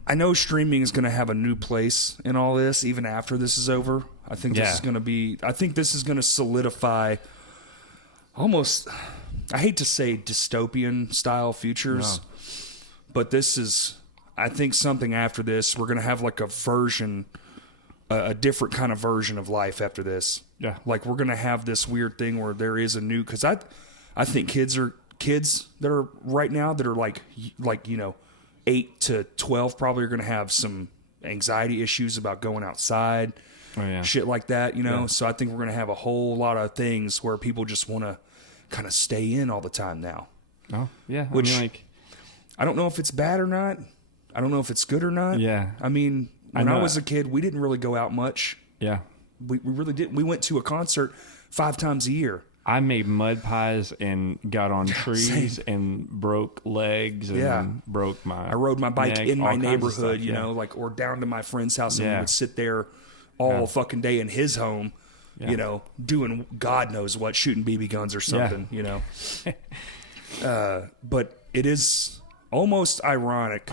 I know streaming is going to have a new place in all this, even after this is over. I think this is going to be. I think this is going to solidify almost. I hate to say dystopian style futures, but this is. I think something after this, we're going to have like a version, a different kind of version of life after this. Yeah, like we're going to have this weird thing where there is a new. Because I think kids that are right now that are like 8 to 12 probably are going to have some anxiety issues about going outside, shit like that, So I think we're going to have a whole lot of things where people just want to kind of stay in all the time now. Oh, yeah. Which I don't know if it's bad or not. I don't know if it's good or not. Yeah. I mean, when I was a kid, we didn't really go out much. Yeah. We really didn't. We went to a concert 5 times a year. I made mud pies and got on trees and broke legs and broke my. I rode my bike neck, in my all kinds of neighborhood, stuff, you know, like, or down to my friend's house, and we would sit there all fucking day in his home, you know, doing God knows what, shooting BB guns or something, you know. But it is almost ironic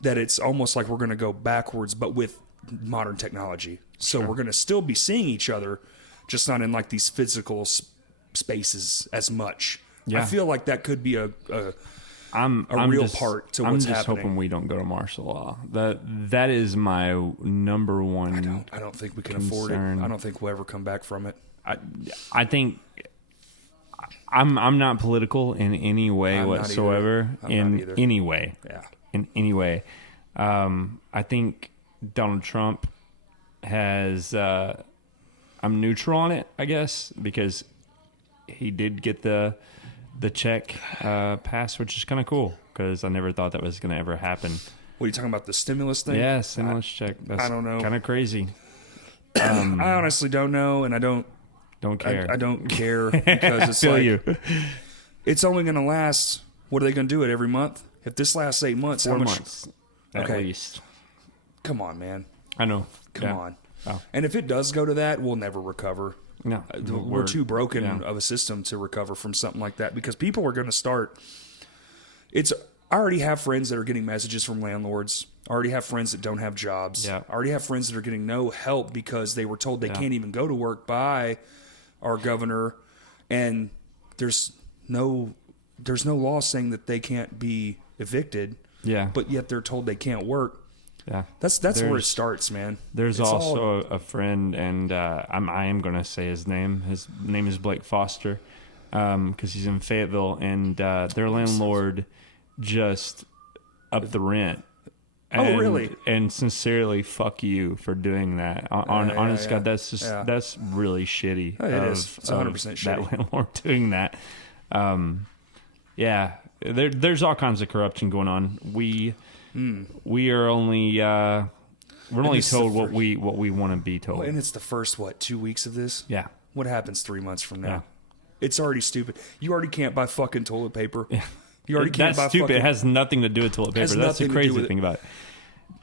that it's almost like we're going to go backwards, but with modern technology. So we're going to still be seeing each other, just not in like these physical spaces as much. I feel like that could be a real part to what's happening. I'm just hoping we don't go to martial law. That is my number one. I don't think we can afford it. I don't think we'll ever come back from it. I think I'm not political in any way whatsoever. In any way. Yeah. In any way. I think Donald Trump has. I'm neutral on it, I guess, because he did get the check passed, which is kind of cool because I never thought that was going to ever happen. What are you talking about, the stimulus thing? Yeah, stimulus check. That's I don't know. Kind of crazy. I honestly don't know, and I don't care. I don't care because it's like it's only going to last. What are they going to do it every month? If this lasts 8 months, 4 months at least. Come on, man. I know. Come on. Oh. And if it does go to that, we'll never recover. No, we're too broken of a system to recover from something like that because people are going to start. I already have friends that are getting messages from landlords. I already have friends that don't have jobs. Yeah. I already have friends that are getting no help because they were told they can't even go to work by our governor, and there's no law saying that they can't be evicted. Yeah, but yet they're told they can't work. Yeah, that's where it starts, man. There's also a friend, and I am going to say his name. His name is Blake Foster, because he's in Fayetteville, and their landlord just upped the rent. Oh, really? And sincerely, fuck you for doing that. Honest God, that's just that's really shitty. Oh, it is. It's 100% shitty. That landlord doing that. There's all kinds of corruption going on. We are only we're only told what we want to be told. And it's the first 2 weeks of this. Yeah. What happens 3 months from now? Yeah. It's already stupid. You already can't buy fucking toilet paper. Yeah. You already can't buy stupid. Fucking, it has nothing to do with toilet paper. That's the crazy thing about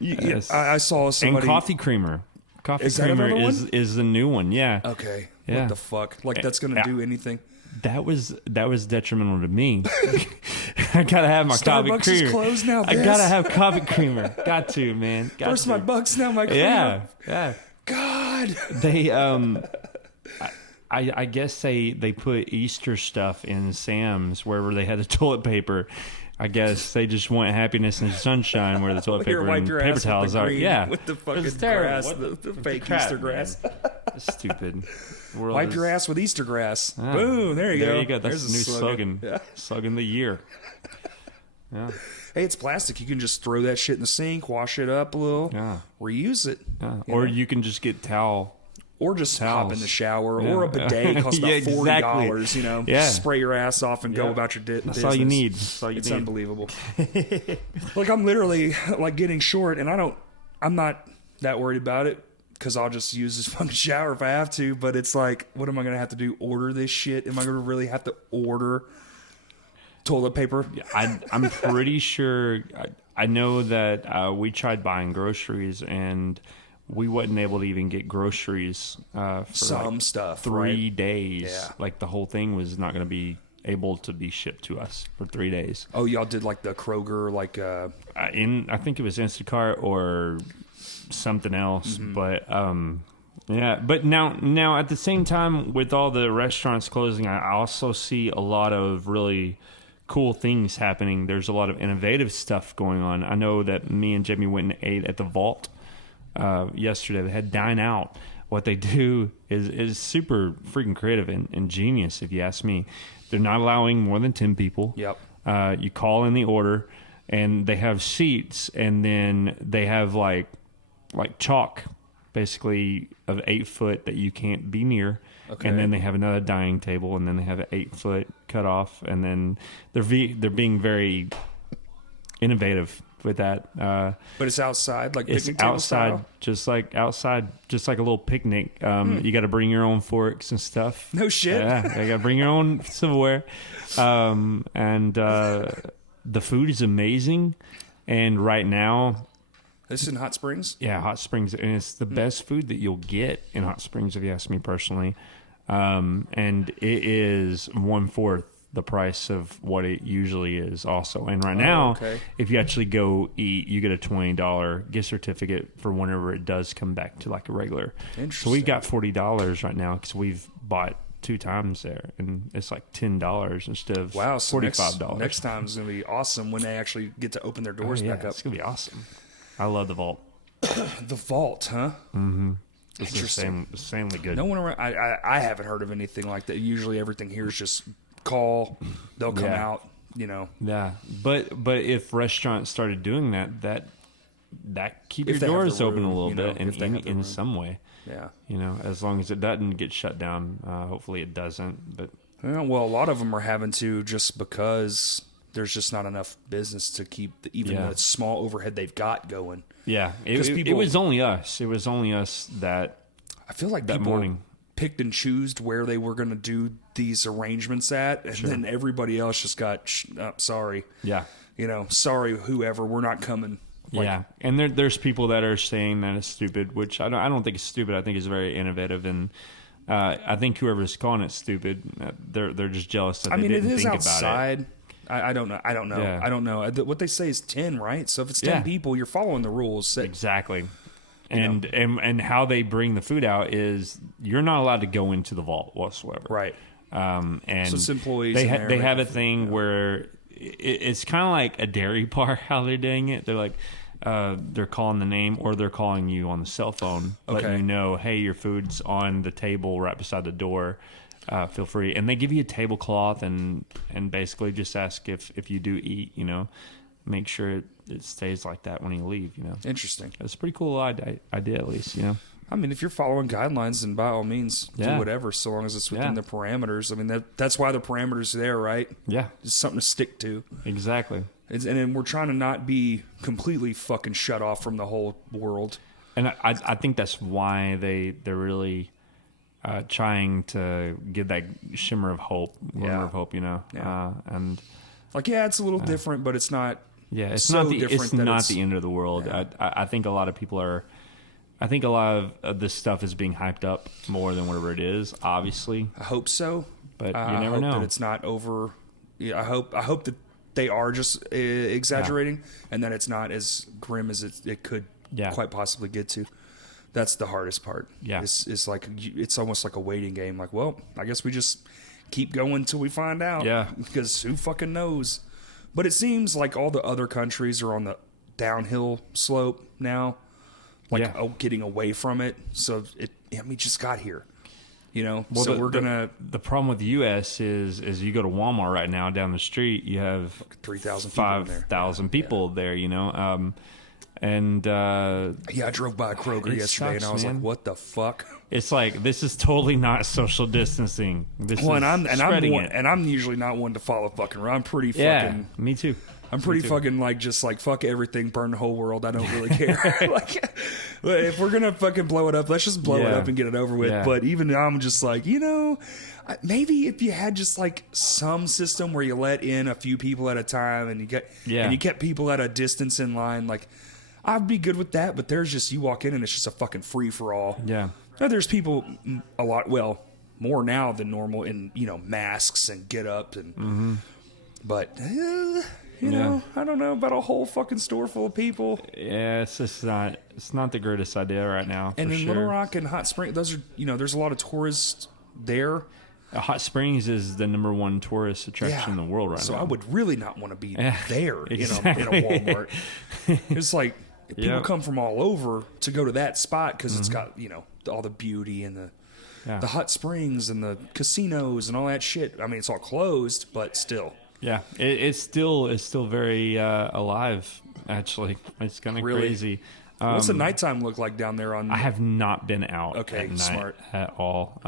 it. I saw somebody. And coffee creamer. Coffee is creamer that is the new one. Yeah. Okay. Yeah. What the fuck? Like that's going to do anything? That was detrimental to me. I gotta have my coffee creamer. Starbucks is closed now. I gotta have coffee creamer. Got to, man. First my bucks, now my creamer. Yeah. God. They I guess they put Easter stuff in Sam's wherever they had the toilet paper. I guess they just want happiness and sunshine where the toilet paper and paper towels are. Yeah, with the fucking grass, the fake crap, Easter grass. Stupid. Wipe your ass with Easter grass. Boom! There you go. There you go. That's the new slogan. Yeah. Slogan of the year. Yeah. Hey, it's plastic. You can just throw that shit in the sink, wash it up a little, reuse it. Yeah. Or you can just get towel. Or just hop in the shower, or a bidet costs about $40. You know, spray your ass off and go about your business. That's all you need. That's all you it's need. Unbelievable. Like I'm literally like getting short, and I'm not that worried about it because I'll just use this fucking shower if I have to. But it's like, what am I gonna have to do? Order this shit? Am I gonna really have to order toilet paper? I'm pretty sure. I know that we tried buying groceries and we wasn't able to even get groceries for some stuff 3 days. Yeah. Like the whole thing was not going to be able to be shipped to us for 3 days. Oh, y'all did like the Kroger, like I think it was Instacart or something else, but but now at the same time with all the restaurants closing, I also see a lot of really cool things happening. There's a lot of innovative stuff going on. I know that me and Jamie went and ate at the Vault yesterday. They had Dine Out. What they do is super freaking creative and genius, if you ask me. They're not allowing more than 10 people. Yep. You call in the order, and they have seats, and then they have like chalk, basically of 8 foot that you can't be near. Okay. And then they have another dining table, and then they have an 8 foot cut off, and then they're being very innovative with that. But it's outside, like it's picnic table outside, style? just like a little picnic. You got to bring your own forks and stuff. No shit. Yeah, you got to bring your own silverware. And the food is amazing. And right now, this is in Hot Springs? yeah, Hot Springs, and it's the best food that you'll get in Hot Springs, if you ask me personally. And it is 1/4 the price of what it usually is also. And right now, if you actually go eat, you get a $20 gift certificate for whenever it does come back to like a regular. So we got $40 right now because we've bought 2 times there, and it's like $10 instead of $45. Next time is going to be awesome when they actually get to open their doors back up. It's going to be awesome. I love the vault. The vault, huh? Mm-hmm. It's insanely good. No one around. I haven't heard of anything like that. Usually everything here is just call. They'll come out. Yeah, but if restaurants started doing that keep your doors open a little bit in some way. Yeah, as long as it doesn't get shut down. Hopefully it doesn't. But well, a lot of them are having to just because there's just not enough business to keep even the small overhead they've got going. Yeah, it was only us. It was only us that. I feel like that people morning picked and chose where they were going to do these arrangements at, and then everybody else just got sorry. Yeah, sorry, whoever, we're not coming. And there's people that are saying that it's stupid, which I don't think it's stupid. I think it's very innovative, and I think whoever's calling it stupid, they're just jealous that they didn't think outside. about it. I don't know. Yeah. I don't know. What they say is 10, right? So if it's 10 people, you're following the rules. Exactly. And how they bring the food out is you're not allowed to go into the vault whatsoever. Right. And so it's employees. They have a thing where it's kind of like a dairy bar how they're doing it. They're like they're calling the name, or they're calling you on the cell phone, letting you know, hey, your food's on the table right beside the door. Feel free. And they give you a tablecloth and basically just ask if you do eat, make sure it stays like that when you leave, Interesting. It's a pretty cool idea at least, I mean, if you're following guidelines, then by all means, do whatever, so long as it's within the parameters. I mean, that's why the parameters are there, right? Yeah. It's something to stick to. Exactly. And then we're trying to not be completely fucking shut off from the whole world. And I think that's why they're really trying to give that shimmer of hope, glimmer of hope, and like, it's a little different, but it's not. Yeah, it's so not the different. It's not the end of the world. Yeah. I think a lot of people are. I think a lot of this stuff is being hyped up more than whatever it is. Obviously, I hope so, but you I never hope know. that it's not over. Yeah, I hope that they are just exaggerating, and that it's not as grim as it could quite possibly get to. That's the hardest part. Yeah, it's like it's almost like a waiting game. Like, well, I guess we just keep going until we find out. Yeah, because who fucking knows? But it seems like all the other countries are on the downhill slope now, getting away from it. So we just got here, Well, so we're gonna. The problem with the U.S. is you go to Walmart right now down the street, you have 3,000, 5,000 people there. And I drove by a Kroger yesterday, and I was like, "What the fuck?" It's like, this is totally not social distancing. I'm usually not one to follow fucking around. I'm pretty fucking. Yeah, me too. I'm pretty fucking fuck everything, burn the whole world. I don't really care. If we're gonna fucking blow it up, let's just blow it up and get it over with. Yeah. But even I'm just like, maybe if you had just like some system where you let in a few people at a time, and you kept people at a distance in line, like, I'd be good with that. But there's just, you walk in and it's just a fucking free for all. Yeah. Now, there's people a lot, more now than normal in, masks and get up and, but, I don't know about a whole fucking store full of people. Yeah, it's not the greatest idea right now. And in Little Rock and Hot Springs, those are, there's a lot of tourists there. Hot Springs is the number 1 tourist attraction in the world right now. So I would really not want to be there in a Walmart. It's like, people come from all over to go to that spot because it's got, all the beauty and the hot springs and the casinos and all that shit. I mean, it's all closed, but still. Yeah, it's still very alive. Actually, it's kind of crazy. What's the nighttime look like down there? I have not been out. Okay, at night smart at all.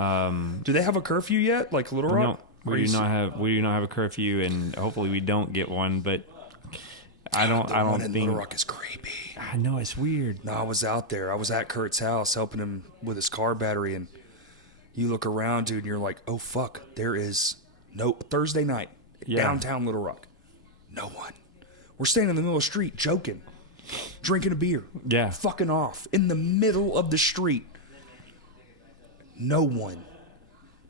Do they have a curfew yet, like Little Rock? No, we do not have a curfew, and hopefully we don't get one. But I don't one in think Little Rock is creepy. I know, it's weird. No, I was out there. I was at Kurt's house helping him with his car battery, and you look around, dude, and you're like, oh, fuck, there is no Thursday night, downtown Little Rock. No one. We're standing in the middle of the street joking, drinking a beer, fucking off in the middle of the street. No one.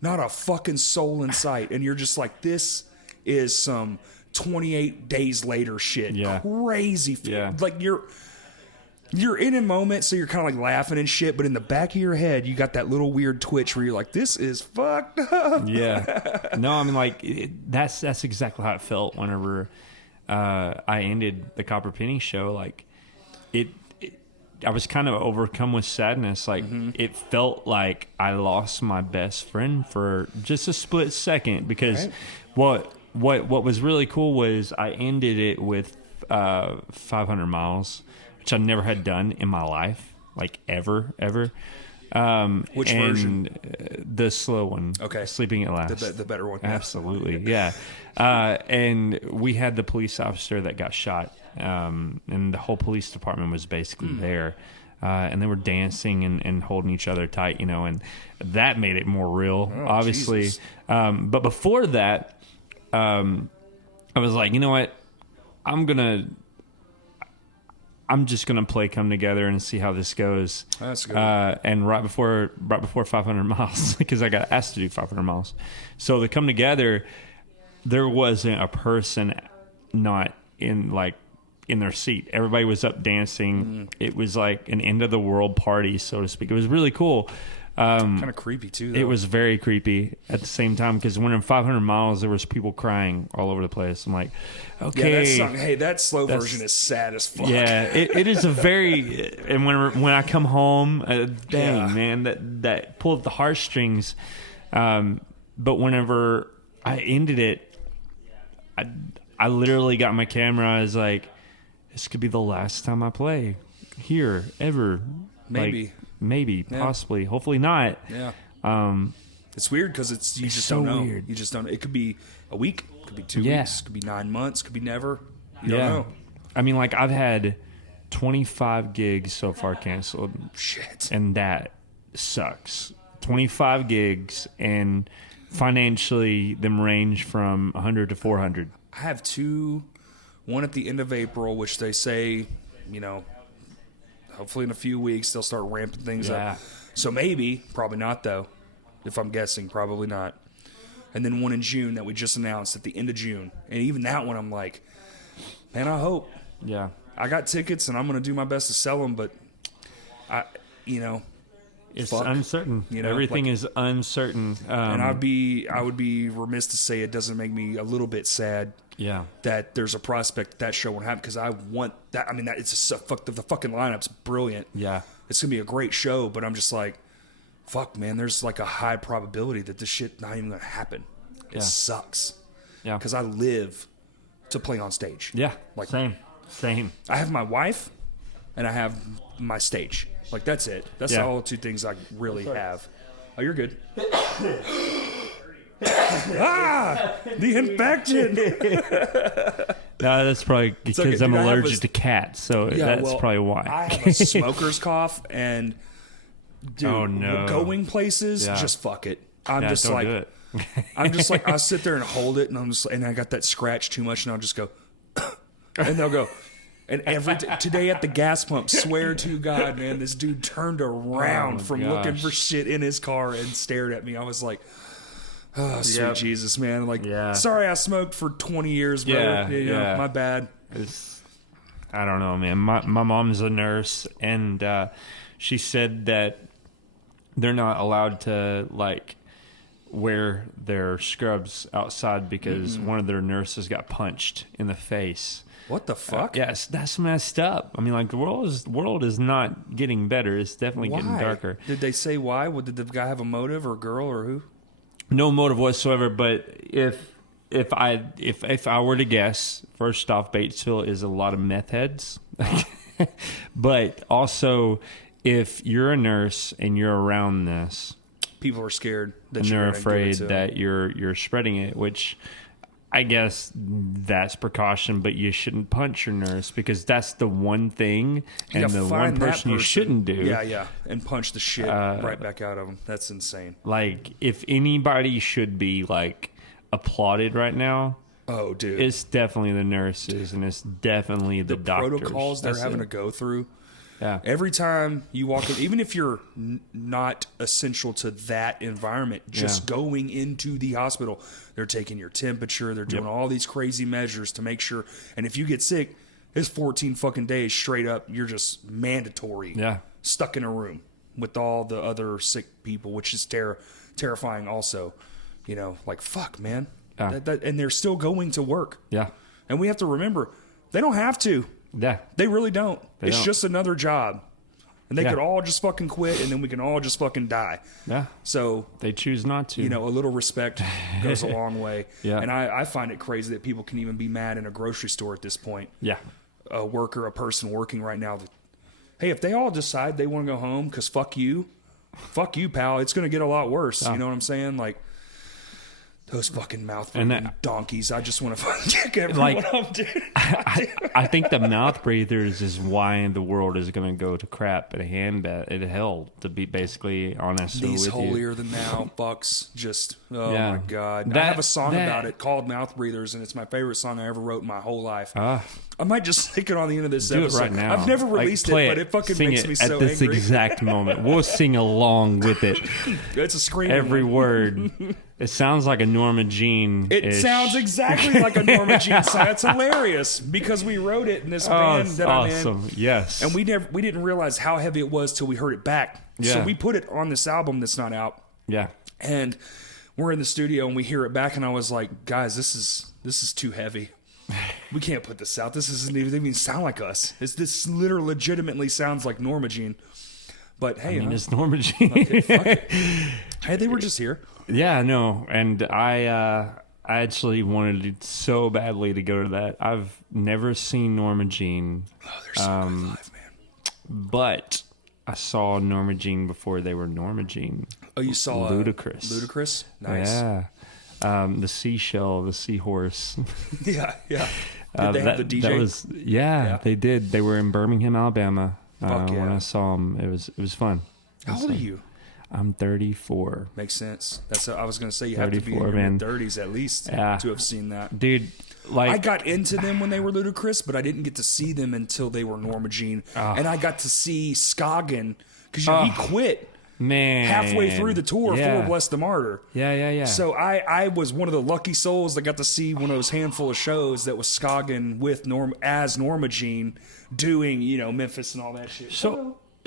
Not a fucking soul in sight. And you're just like, this is some 28 days later shit. Yeah. Crazy. Like you're in a moment, so you're kind of like laughing and shit, but in the back of your head, you got that little weird twitch where you're like, this is fucked up. Yeah. No, I mean, like, that's exactly how it felt whenever I ended the Copper Penny show. Like, I was kind of overcome with sadness. Like, it felt like I lost my best friend for just a split second, because what was really cool was I ended it with 500 miles, which I never had done in my life, like ever. Which version? The slow one. Okay. Sleeping at Last. The better one. Absolutely, yeah. And we had the police officer that got shot, and the whole police department was basically there. And they were dancing and holding each other tight, and that made it more real, obviously. But before that, I was like, you know what? I'm just gonna play Come Together and see how this goes. That's good. And right before 500 miles, because I got asked to do 500 miles, so the Come Together, there wasn't a person not in their seat. Everybody was up dancing. It was like an end of the world party, so to speak. It was really cool. Kind of creepy too, though. It was very creepy at the same time, because when in 500 miles there was people crying all over the place. I'm like, okay, that slow version is sad as fuck. Yeah, it is a very. And when I come home, man, that pulled the heartstrings. But whenever I ended it, I literally got my camera. I was like, this could be the last time I play here ever. Maybe, possibly, hopefully not. Yeah. It's weird because you just don't know. Weird. You just don't know. It could be a week, could be 2 weeks, could be 9 months, could be never. You don't know. I mean, like, I've had 25 gigs so far canceled. Shit. And that sucks. 25 gigs, and financially them range from 100 to 400. I have one at the end of April, which they say, hopefully in a few weeks they'll start ramping things up. So maybe, probably not though. If I'm guessing, probably not. And then one in June that we just announced at the end of June. And even that one, I'm like, man, I hope. Yeah. I got tickets and I'm going to do my best to sell them, but it's uncertain. Everything is uncertain. And I would be remiss to say it doesn't make me a little bit sad. Yeah, that there's a prospect that show won't happen, because I want that. I mean, the fucking lineup's brilliant. Yeah, it's gonna be a great show, but I'm just like, fuck, man. There's like a high probability that this shit not even gonna happen. It sucks. Yeah, because I live to play on stage. Yeah, like same. I have my wife, and I have my stage. Like that's it. That's the all two things I really have. Oh, you're good. The infection. No, that's probably because I'm allergic to cats, so that's probably why. I have a smoker's cough, and going places, just fuck it. I'm just like, I sit there and hold it, and I got that scratch too much, and I'll just go, and they'll go. And today at the gas pump, swear to God, man, this dude turned around from looking for shit in his car and stared at me. I was like, oh, sweet Jesus, man. Like, sorry I smoked for 20 years, bro. My bad. I don't know, man. My mom's a nurse, and she said that they're not allowed to, like, wear their scrubs outside because one of their nurses got punched in the face. What the fuck? Yes, that's messed up. I mean, like, the world is not getting better. It's definitely getting darker. Did they say why? Did the guy have a motive, or a girl, or who? No motive whatsoever. But if I were to guess, first off, Batesville is a lot of meth heads. But also, if you're a nurse and you're around this, people are scared that and they're afraid that you're spreading it, which I guess that's precaution, but you shouldn't punch your nurse because that's the one thing and the one person you shouldn't do. Yeah, and punch the shit right back out of them. That's insane. Like, if anybody should be, like, applauded right now, oh, dude, it's definitely the nurses and it's definitely the doctors. Protocols they're having to go through. Yeah. Every time you walk in, even if you're not essential to that environment, just going into the hospital, they're taking your temperature. They're doing all these crazy measures to make sure. And if you get sick, it's 14 fucking days straight up. You're just mandatory. Yeah. Stuck in a room with all the other sick people, which is terrifying also. You know, like, fuck, man. And they're still going to work. Yeah. And we have to remember, they don't have to. Yeah. They really don't. It's just another job. And they could all just fucking quit and then we can all just fucking die. Yeah. So they choose not to. You know, a little respect goes a long way. Yeah. And I find it crazy that people can even be mad in a grocery store at this point. Yeah. A person working right now. Hey, if they all decide they want to go home because fuck you, pal, it's going to get a lot worse. You know what I'm saying? Like, those fucking mouth breathing donkeys. I just want to fucking check everyone up, dude. I think the mouth breathers is why the world is going to go to crap at hell, to be basically honest with you. These holier than thou fucks just, my God. I have a song about it called Mouth Breathers, and it's my favorite song I ever wrote in my whole life. I might just stick it on the end of this episode. Do it right now. I've never released it, but it fucking makes me so angry. At this exact moment. We'll sing along with it. It's a screaming every word. It sounds like a Norma Jean. It sounds exactly like a Norma Jean song. It's hilarious because we wrote it in this band that I'm in. Awesome. Yes. And we didn't realize how heavy it was till we heard it back. Yeah. So we put it on this album that's not out. Yeah. And we're in the studio and we hear it back and I was like, guys, this is too heavy. We can't put this out. This doesn't even sound like us. This literally legitimately sounds like Norma Jean. But hey, it's Norma Jean. Okay, fuck it. Hey, they were just here. Yeah, no, and I actually wanted so badly to go to that. I've never seen Norma Jean. Oh, they're so good live, man. But I saw Norma Jean before they were Norma Jean. Oh, you saw Ludacris? Ludacris? Nice. Yeah. The seashell, the seahorse. Yeah. Did they have the DJ? They did. They were in Birmingham, Alabama. Fuck yeah. When I saw them, it was fun. How old are you? I'm 34. Makes sense. I was going to say you have to be in your mid-30s at least to have seen that. Dude, like, I got into them when they were Ludacris, but I didn't get to see them until they were Norma Jean. And I got to see Scoggin because he quit halfway through the tour for Bless the Martyr. Yeah. So I was one of the lucky souls that got to see one of those handful of shows that was Scoggin with Norma Jean doing, Memphis and all that shit.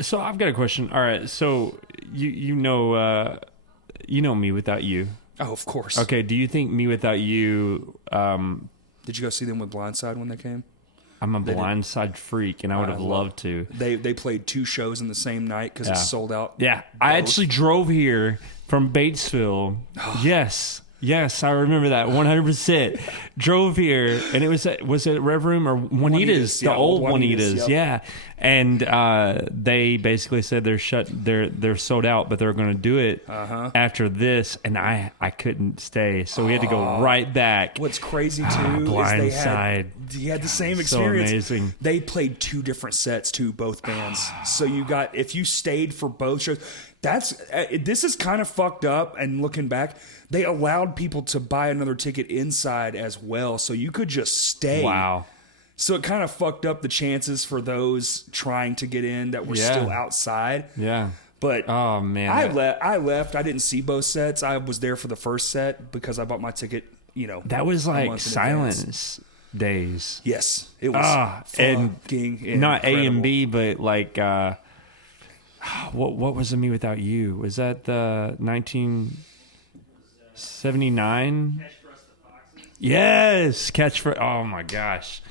So I've got a question. All right, so you know Me Without You. Oh, of course. Okay, do you think Me Without You... Did you go see them with Blindside when they came? I'm a Blindside freak, and I would have loved to. They played 2 shows in the same night because it's sold out. Yeah, both. I actually drove here from Batesville. Yes, I remember that 100%. Drove here, and it was at Rev Room or Juanita's, the old Juanita's, And they basically said they're sold out, but they're going to do it after this, and I couldn't stay, so we had to go right back. What's crazy too is they had the same experience. So amazing. They played 2 different sets too, both bands. So if you stayed for both shows. This is kind of fucked up, and looking back, they allowed people to buy another ticket inside as well, so you could just stay. Wow. So it kind of fucked up the chances for those trying to get in that were still outside. Yeah. But oh man, I left. I didn't see both sets. I was there for the first set because I bought my ticket, That was like Silence days. Yes. It was fucking not incredible. A and B, but like what was Me Without You? Was that the 1979? Yes, oh my gosh,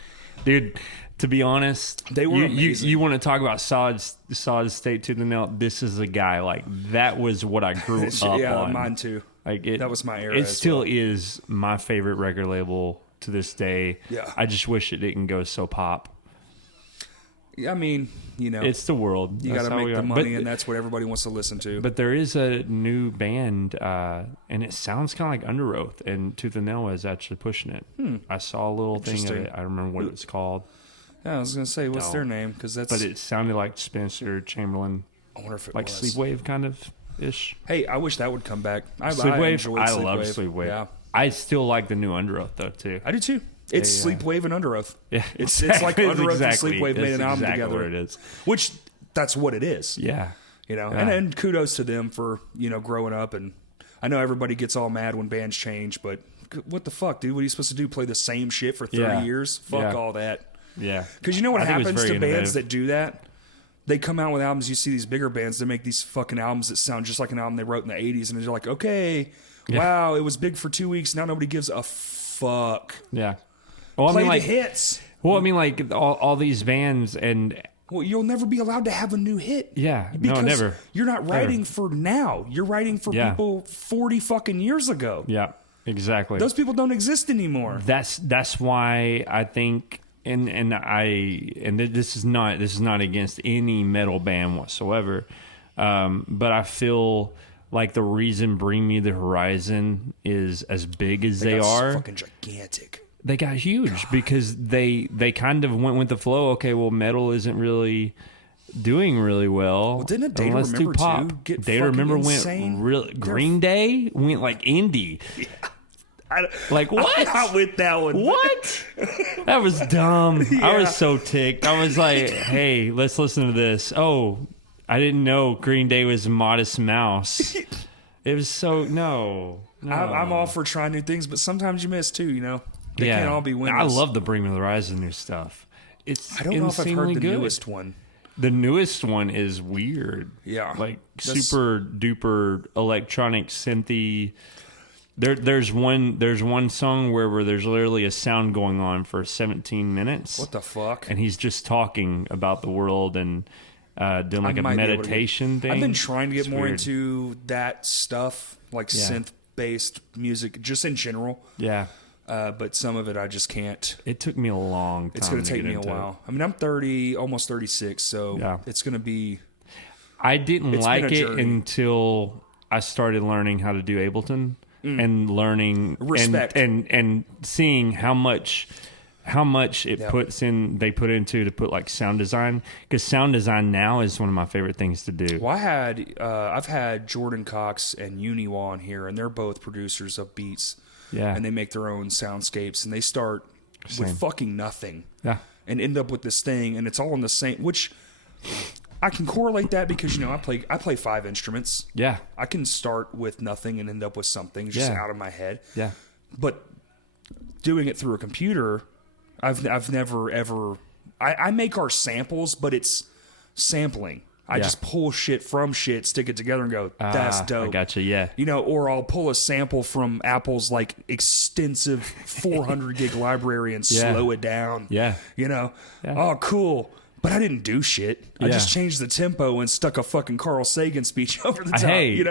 dude. To be honest, they were amazing. You want to talk about solid state to the nail? This is a guy like that was what I grew up on. Yeah, mine too. Like that was my era. It still is my favorite record label to this day. Yeah, I just wish it didn't go so pop. I mean, it's the world. You got to make the money, and that's what everybody wants to listen to. But there is a new band, and it sounds kind of like Under Oath, and Tooth and Nail is actually pushing it. I saw a little thing of it. I don't remember what it's called. Yeah, I was going to say, what's their name? But it sounded like Spencer Chamberlain. I wonder if it was. Sleepwave kind of ish. Hey, I wish that would come back. Sleepwave? I love Sleepwave. Yeah. I still like the new Under Oath, though, too. I do, too. It's Sleepwave and Under Oath. Yeah, it's like Under Oath and Sleepwave made an album together. What it is. Which, that's what it is. Yeah. And kudos to them for, growing up. And I know everybody gets all mad when bands change, but what the fuck, dude? What are you supposed to do? Play the same shit for 30 years? Fuck all that. Yeah. Because you know what happens to bands that do that? They come out with albums. You see these bigger bands that make these fucking albums that sound just like an album they wrote in the 80s. And they're like, okay, wow, it was big for 2 weeks. Now nobody gives a fuck. Yeah. Well, Play the hits. Well, I mean, like all these bands and... Well, you'll never be allowed to have a new hit. Yeah, no, never. You're not writing for now. You're writing for people 40 fucking years ago. Yeah, exactly. Those people don't exist anymore. That's why I think, and this is not against any metal band whatsoever, but I feel like the reason Bring Me the Horizon is as big as they are. Fucking gigantic. They got huge because they kind of went with the flow. Okay, well, metal isn't really doing really well. Well, didn't Day to Remember pop. Get Day to Remember insane? Went really. Green Day went like indie. Yeah. Like what? I'm not with that one. What? That was dumb. Yeah. I was so ticked. I was like, hey, let's listen to this. Oh, I didn't know Green Day was Modest Mouse. It was so no. I'm all for trying new things, but sometimes you miss too. They can't all be winners. I love the Bring Me the Horizon new stuff. I don't know if I've heard the newest one. The newest one is weird. Yeah. Like super duper electronic synthy. There's one song where there's literally a sound going on for 17 minutes. What the fuck? And he's just talking about the world and doing like a meditation thing. I've been trying to get more into that stuff, like synth-based music, just in general. Yeah. But some of it I just can't. It took me a long time. It's going to take me a while. I mean, I'm 30, almost 36, so it's going to be... I didn't like it until I started learning how to do Ableton and learning... Respect. And seeing how much it puts in, they put into to put like sound design, because sound design now is one of my favorite things to do. Well, I've had Jordan Cox and Uniwa on here, and they're both producers of beats. Yeah. And they make their own soundscapes, and they start with fucking nothing. Yeah. And end up with this thing, and it's all in the same, which I can correlate that because, I play 5 instruments. Yeah. I can start with nothing and end up with something just out of my head. Yeah. But doing it through a computer, I've never ever... I make our samples, but it's sampling. I just pull shit from shit, stick it together, and go, that's dope. I gotcha, yeah. Or I'll pull a sample from Apple's like extensive 400 gig library and slow it down. Yeah. Oh, cool. But I didn't do shit. I just changed the tempo and stuck a fucking Carl Sagan speech over the top. Hey,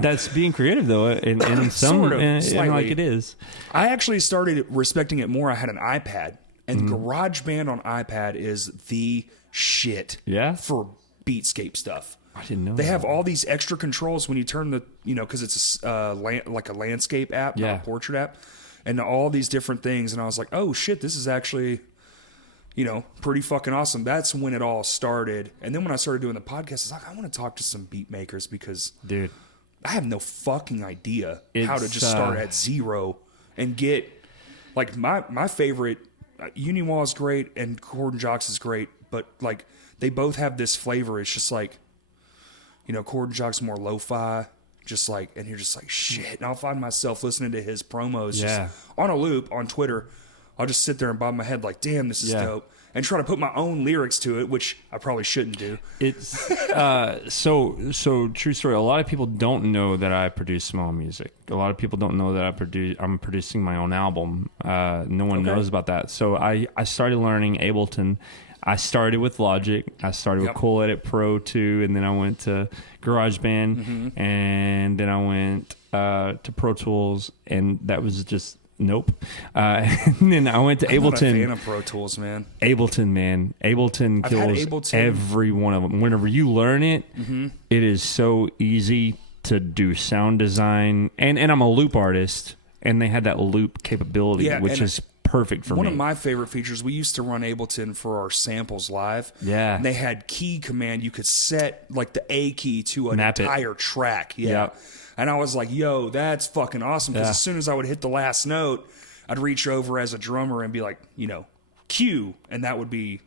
that's being creative, though, in some sort of, like it is. I actually started respecting it more. I had an iPad, and GarageBand on iPad is the shit for Beatscape stuff. I didn't know they have all these extra controls when you turn the because it's like a landscape app, not a portrait app, and all these different things. And I was like, oh shit, this is actually pretty fucking awesome. That's when it all started. And then when I started doing the podcast, I was like, I want to talk to some beat makers because dude, I have no fucking idea how to just start at zero and get like my favorite Uniwa is great and Chord and Jocks is great, but like they both have this flavor. It's just like, Chord and Jocks more lo-fi, just like, and you're just like, shit. And I'll find myself listening to his promos just on a loop on Twitter. I'll just sit there and bob my head like, damn, this is dope. And try to put my own lyrics to it, which I probably shouldn't do. It's so true story. A lot of people don't know that I produce my own music. A lot of people don't know that I'm producing my own album. No one knows about that. So I started learning Ableton. I started with Logic. I started with Cool Edit Pro 2, and then I went to GarageBand, and then I went to Pro Tools, and that was just Nope. And then I went to Ableton. I'm not a fan of Pro Tools, man. Ableton, man. Ableton kills Ableton. every one of them. Whenever you learn it, Mm-hmm. it is so easy to do sound design. And I'm a loop artist, and they had that loop capability, which is perfect for me. One of my favorite features, we used to run Ableton for our samples live. Yeah. And they had key command. You could set like the A key to an entire track. Yeah. Yep. And I was like, yo, that's fucking awesome. Because as soon as I would hit the last note, I'd reach over as a drummer and be like, cue. And that would be,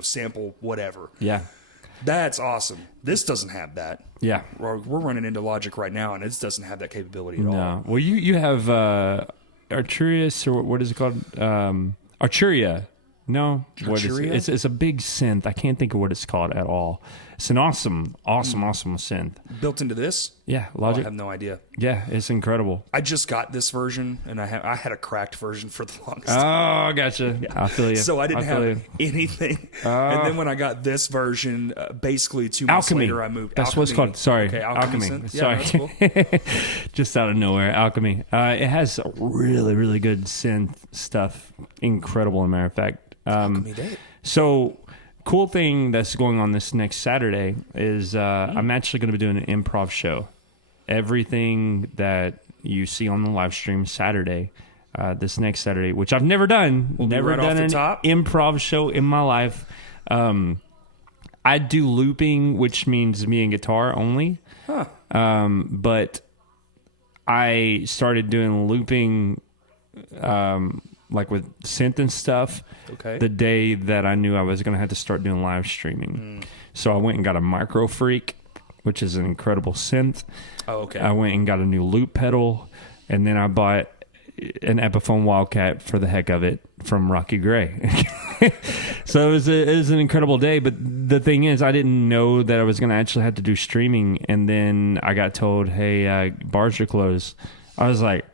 sample whatever. Yeah. That's awesome. This doesn't have that. Yeah. We're running into Logic right now, and it doesn't have that capability at all. No. Well, you have Arturius, or what is it called? Arturia. No. What is it? It's a big synth. I can't think of what it's called at all. It's an awesome synth. Built into this? Yeah, Oh, Logic. I have no idea. Yeah, it's incredible. I just got this version, and I had a cracked version for the longest Oh, time. gotcha. Yeah. I feel you. So I didn't have anything. And then when I got this version, basically 2 months Alchemy. later, I moved. That's what it's called. Sorry. Okay, Alchemy. synth. Sorry. Yeah, that's cool. Just out of nowhere. Alchemy. It has really, really good synth stuff. Incredible, as a matter of fact. Alchemy did. So, cool thing that's going on this next Saturday is I'm actually going to be doing an improv show. Everything that you see on the live stream Saturday, this next Saturday, which I've never done. Never done an improv show in my life. I do looping, which means me and guitar only. Huh. But I started doing looping like with synth and stuff the day that I knew I was going to have to start doing live streaming. So I went and got a Micro Freak, which is an incredible synth. Oh, okay. I went and got a new loop pedal, and then I bought an Epiphone Wildcat for the heck of it from Rocky Gray. So it was an incredible day, but the thing is, I didn't know that I was going to actually have to do streaming, and then I got told, hey, bars are closed. I was like,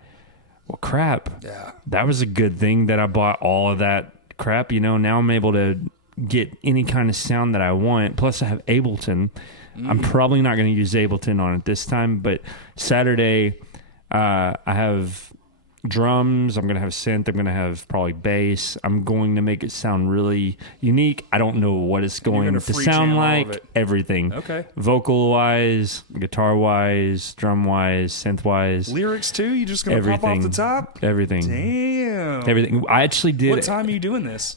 well, crap. Yeah. That was a good thing that I bought all of that crap. Now I'm able to get any kind of sound that I want. Plus, I have Ableton. I'm probably not going to use Ableton on it this time, but Saturday, I have drums. I'm going to have synth. I'm going to have probably bass. I'm going to make it sound really unique. I don't know what it's going to sound like. Everything. Okay. Vocal-wise, guitar-wise, drum-wise, synth-wise. Lyrics, too? You just going to pop off the top? Everything. Damn. Everything. I actually did. What time are you doing this?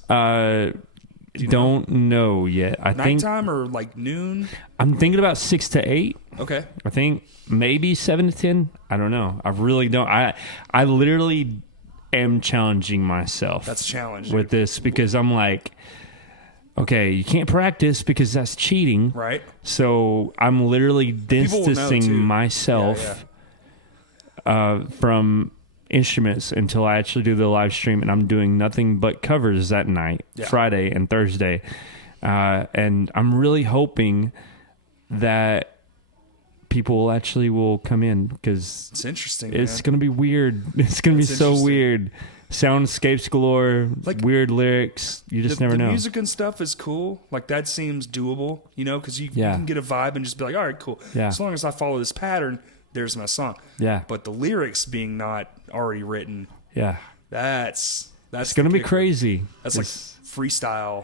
Don't know yet. I think nighttime or like noon? I'm thinking about 6 to 8. Okay. I think maybe 7 to 10. I don't know. I really don't. I literally am challenging myself. That's a challenge with this because I'm like, okay, you can't practice because that's cheating. Right. So I'm literally distancing myself from instruments until I actually do the live stream, and I'm doing nothing but covers that night, Friday and Thursday. And I'm really hoping that people will come in because it's interesting. It's going to be weird. It's going to be so weird. Soundscapes galore, like weird lyrics. You just never know. The music and stuff is cool. Like that seems doable, because you can get a vibe and just be like, all right, cool. Yeah. As long as I follow this pattern, there's my song. Yeah. But the lyrics being not already written. Yeah. That's going to be crazy. That's like freestyle.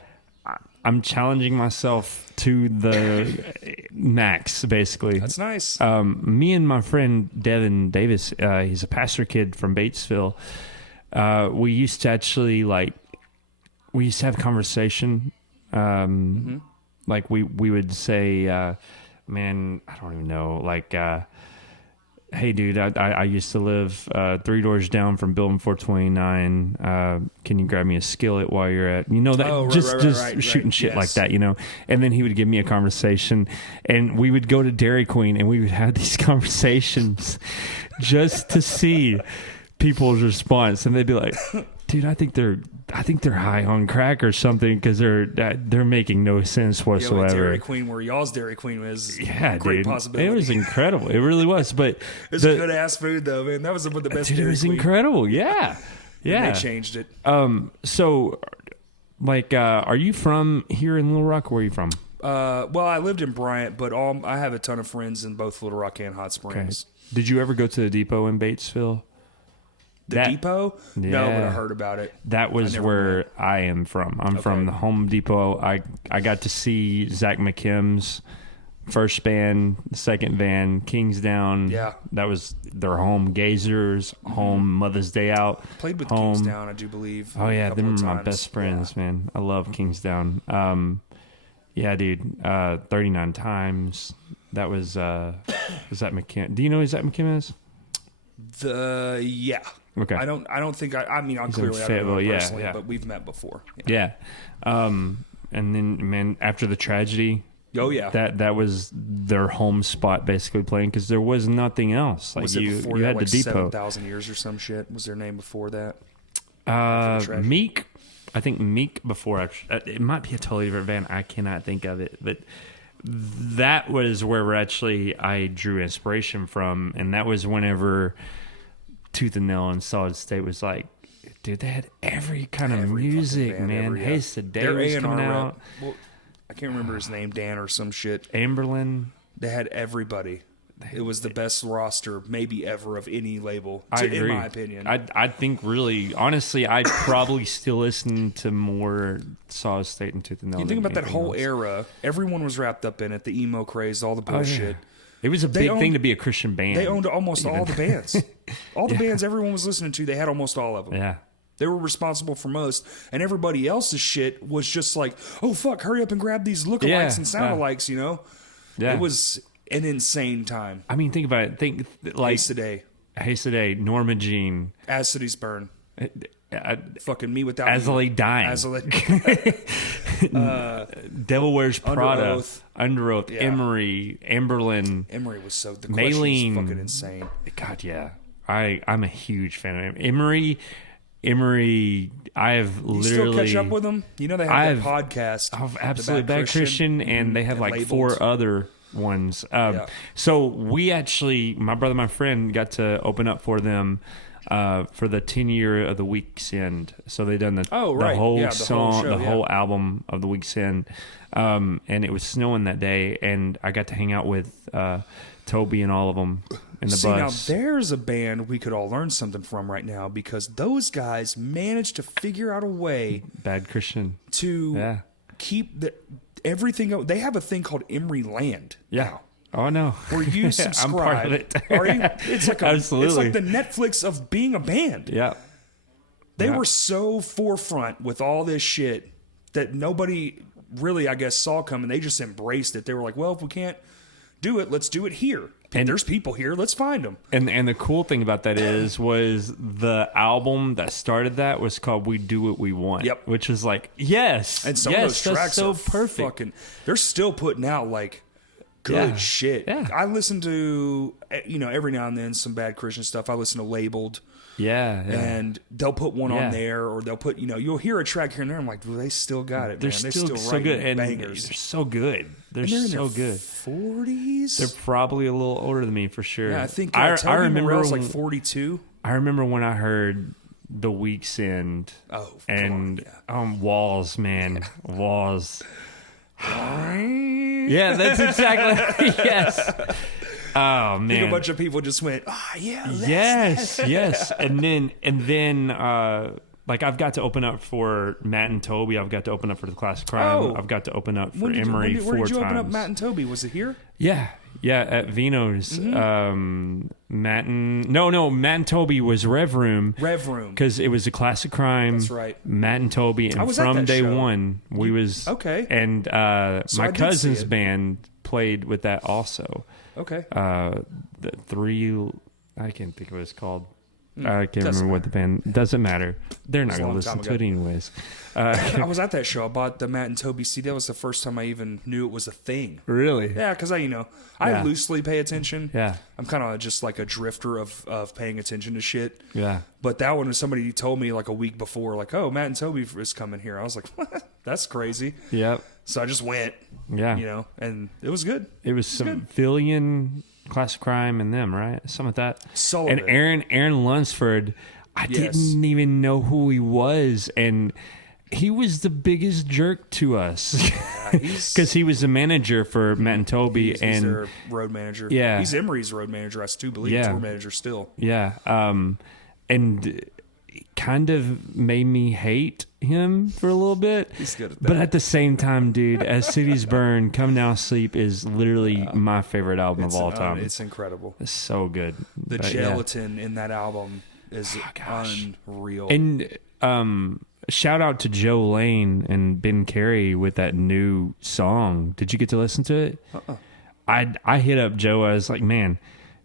I'm challenging myself to the max, basically. That's nice. Me and my friend Devin Davis, he's a pastor kid from Batesville. We used to actually we used to have conversation. Like we would say, man, I don't even know, hey, dude, I used to live 3 doors down from Building 429. Can you grab me a skillet while you're at, that shooting shit like that, And then he would give me a conversation, and we would go to Dairy Queen, and we would have these conversations just to see people's response, and they'd be like, dude, I think they're high on crack or something because they're making no sense whatsoever. Yeah, Dairy Queen, where y'all's Dairy Queen was, great possibility. It was incredible. It really was. But it's good ass food though, man. That was some of the best. Dude, it was incredible. Yeah, yeah. And they changed it. So, are you from here in Little Rock? Where are you from? Well, I lived in Bryant, but I have a ton of friends in both Little Rock and Hot Springs. Okay. Did you ever go to the depot in Batesville? The Depot? Yeah. No, but I heard about it. That was where I am from. I'm from the Home Depot. I got to see Zach McKim's first band, second band, Kingsdown. Yeah. That was their home. Gazers, home, Mother's Day Out. Played with home. Kingsdown, I do believe. Oh, yeah. They were my best friends, man. I love Kingsdown. Yeah, dude. 39 times. That was that McKim. Do you know who Zach McKim is? Yeah. Okay. I don't think I mean, I'll clearly I don't know him personally, but we've met before. Yeah. And then, man, after the tragedy, oh yeah, that was their home spot basically playing because there was nothing else. Like you had like the Depot. 7,000 years or some shit. Was their name before that? Meek. I think Meek before. It might be a totally different band. I cannot think of it, but that was where I drew inspiration from, and that was whenever Tooth and Nail and Solid State was like, dude, they had every kind of music, man. Hey, Today was coming out. Well, I can't remember his name, Dan or some shit. Amberlin. They had everybody. It was the best roster maybe ever of any label, I agree. in my opinion. I think really, honestly, I probably still listen to more Solid State and Tooth and Nail. You think about that whole era, everyone was wrapped up in it, the emo craze, all the bullshit. Oh, yeah. It was a big thing to be a Christian band. They owned almost all the bands. All the bands everyone was listening to, they had almost all of them. Yeah. They were responsible for most, and everybody else's shit was just like, oh, fuck, hurry up and grab these lookalikes and soundalikes, you know? Yeah. It was an insane time. I mean, think about it. Think like Haste Today, Norma Jean. As Cities Burn. Fucking Me Without Azalea Dying. Devil Wears Prada. Under Oath. Yeah. Emery. Amberlin. Emery was so... The Maylene. was fucking insane. God, yeah. I'm a huge fan of Emery. I have literally... You still catch up with them? You know they have that podcast. Absolutely Bad Christian, and they have like Labeled. 4 other ones. So we actually, my brother, my friend, got to open up for them for the 10-year of the Week's End. So they done the whole song, the whole album of the Week's End. And it was snowing that day, and I got to hang out with Toby and all of them in the bus. Now there's a band we could all learn something from right now, because those guys managed to figure out a way, Bad Christian, to keep everything. They have a thing called Emery Land. Yeah. Oh no. Where you subscribe. I'm part of it. Are you? It's like Absolutely. It's like the Netflix of being a band. Yeah. They were so forefront with all this shit that nobody really, I guess, saw coming. They just embraced it. They were like, well, if we can't do it, let's do it here. And there's people here. Let's find them. And the cool thing about that was the album that started that was called We Do What We Want. Yep. Which was like, yes. And some of those tracks so are perfect. They're still putting out like good shit. Yeah. I listen to, every now and then some Bad Christian stuff. I listen to Labeled. Yeah. And they'll put one on there, or they'll put, you'll hear a track here and there. I'm like, well, they still got it, they're man. Still so good. And bangers. They're so good. They're so good. 40s? They're probably a little older than me for sure. Yeah, I think I remember Morell's like 42. I remember when I heard The Week's End. Oh, and Walls, man. Walls. Yeah, that's exactly yes. Oh man! I think a bunch of people just went, yes. And then, like I've got to open up for Matt and Toby. I've got to open up for the Classic Crime. I've got to open up for Emery 4 times. Where did you open up Matt and Toby? Was it here? Yeah, at Vino's. Mm-hmm. Matt and Toby was Rev Room. Because it was a Classic Crime. That's right. Matt and Toby, and from day one, we was okay. And so my cousin's band played with that also. Okay. The 3, I can't think of what it's called. I can't remember what the band. Doesn't matter. They're not going to listen to it anyways. I was at that show. I bought the Matt and Toby CD. That was the first time I even knew it was a thing. Really? Yeah, because I loosely pay attention. Yeah. I'm kind of just like a drifter of paying attention to shit. Yeah. But that one, somebody told me like a week before, like, oh, Matt and Toby is coming here. I was like, that's crazy. Yep. So I just went. Yeah. And it was good. It was some Fillion, Classic Crime, and them, right? Something like that. Sullivan. And Aaron Lunsford, I didn't even know who he was, and he was the biggest jerk to us because he was the manager for Matt and Toby, he's and their road manager. Yeah, he's Emery's road manager. I still believe tour manager still. Yeah. and kind of made me hate him for a little bit. He's good at that. But at the same time, dude, As Cities Burn, Come Now Sleep is literally my favorite album of all time. It's incredible. It's so good. The gelatin in that album is unreal. And shout out to Joe Lane and Ben Carey with that new song. Did you get to listen to it? I hit up Joe. I was like, man,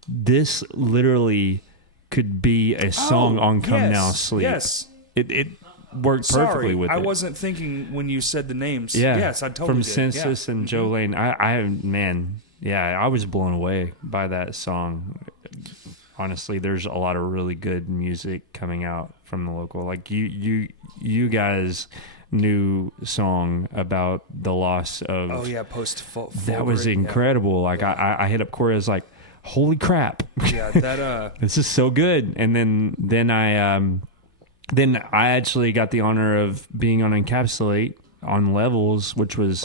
this literally could be a song on Come Now Sleep. Yes. It worked perfectly with it. I wasn't thinking when you said the names. Yeah. Yes, I totally From did. Census and Joe Lane. I was blown away by that song. Honestly, there's a lot of really good music coming out from the local. Like you guys' new song about the loss of. Oh yeah, post. That was incredible. Yeah. Like I hit up Corey. I was like, holy crap. Yeah, that this is so good. And then I actually got the honor of being on Encapsulate on Levels, which was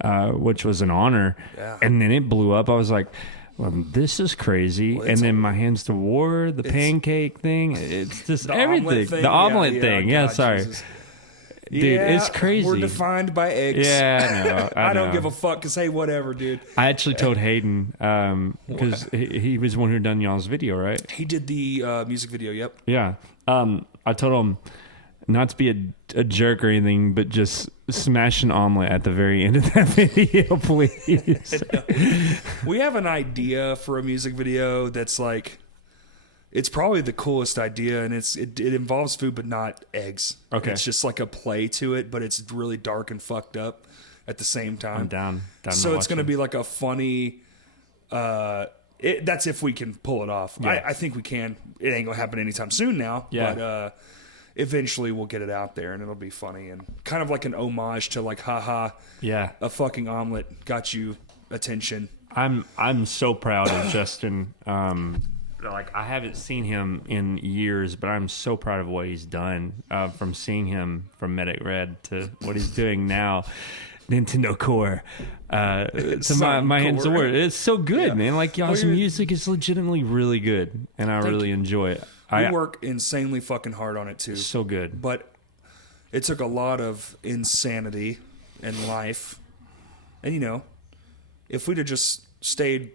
an honor. Yeah. And then it blew up. I was like, well, this is crazy. And then My Hands to War, the pancake thing, it's just everything. The omelet thing. Yeah, sorry. Jesus. Dude, it's crazy. We're defined by eggs. Yeah, I don't give a fuck because, hey, whatever, dude. I actually told Hayden because he was the one who done y'all's video, right? He did the music video, yep. Yeah. I told him not to be a jerk or anything, but just smash an omelet at the very end of that video, please. We have an idea for a music video that's like... It's probably the coolest idea, and it involves food, but not eggs. Okay. It's just like a play to it, but it's really dark and fucked up at the same time. I'm down. So it's going to be like a funny... that's if we can pull it off. Yeah. I think we can. It ain't going to happen anytime soon now, but eventually we'll get it out there, and it'll be funny, and kind of like an homage to like, haha, a fucking omelet got you attention. I'm so proud of Justin. Like, I haven't seen him in years, but I'm so proud of what he's done, from seeing him from Medic Red to what he's doing now, Nintendo Core, to my Hands to War. It's so good, man. Like, y'all's music is legitimately really good, and I really enjoy it. We work insanely fucking hard on it, too. So good. But it took a lot of insanity in life. And, you know, if we'd have just stayed...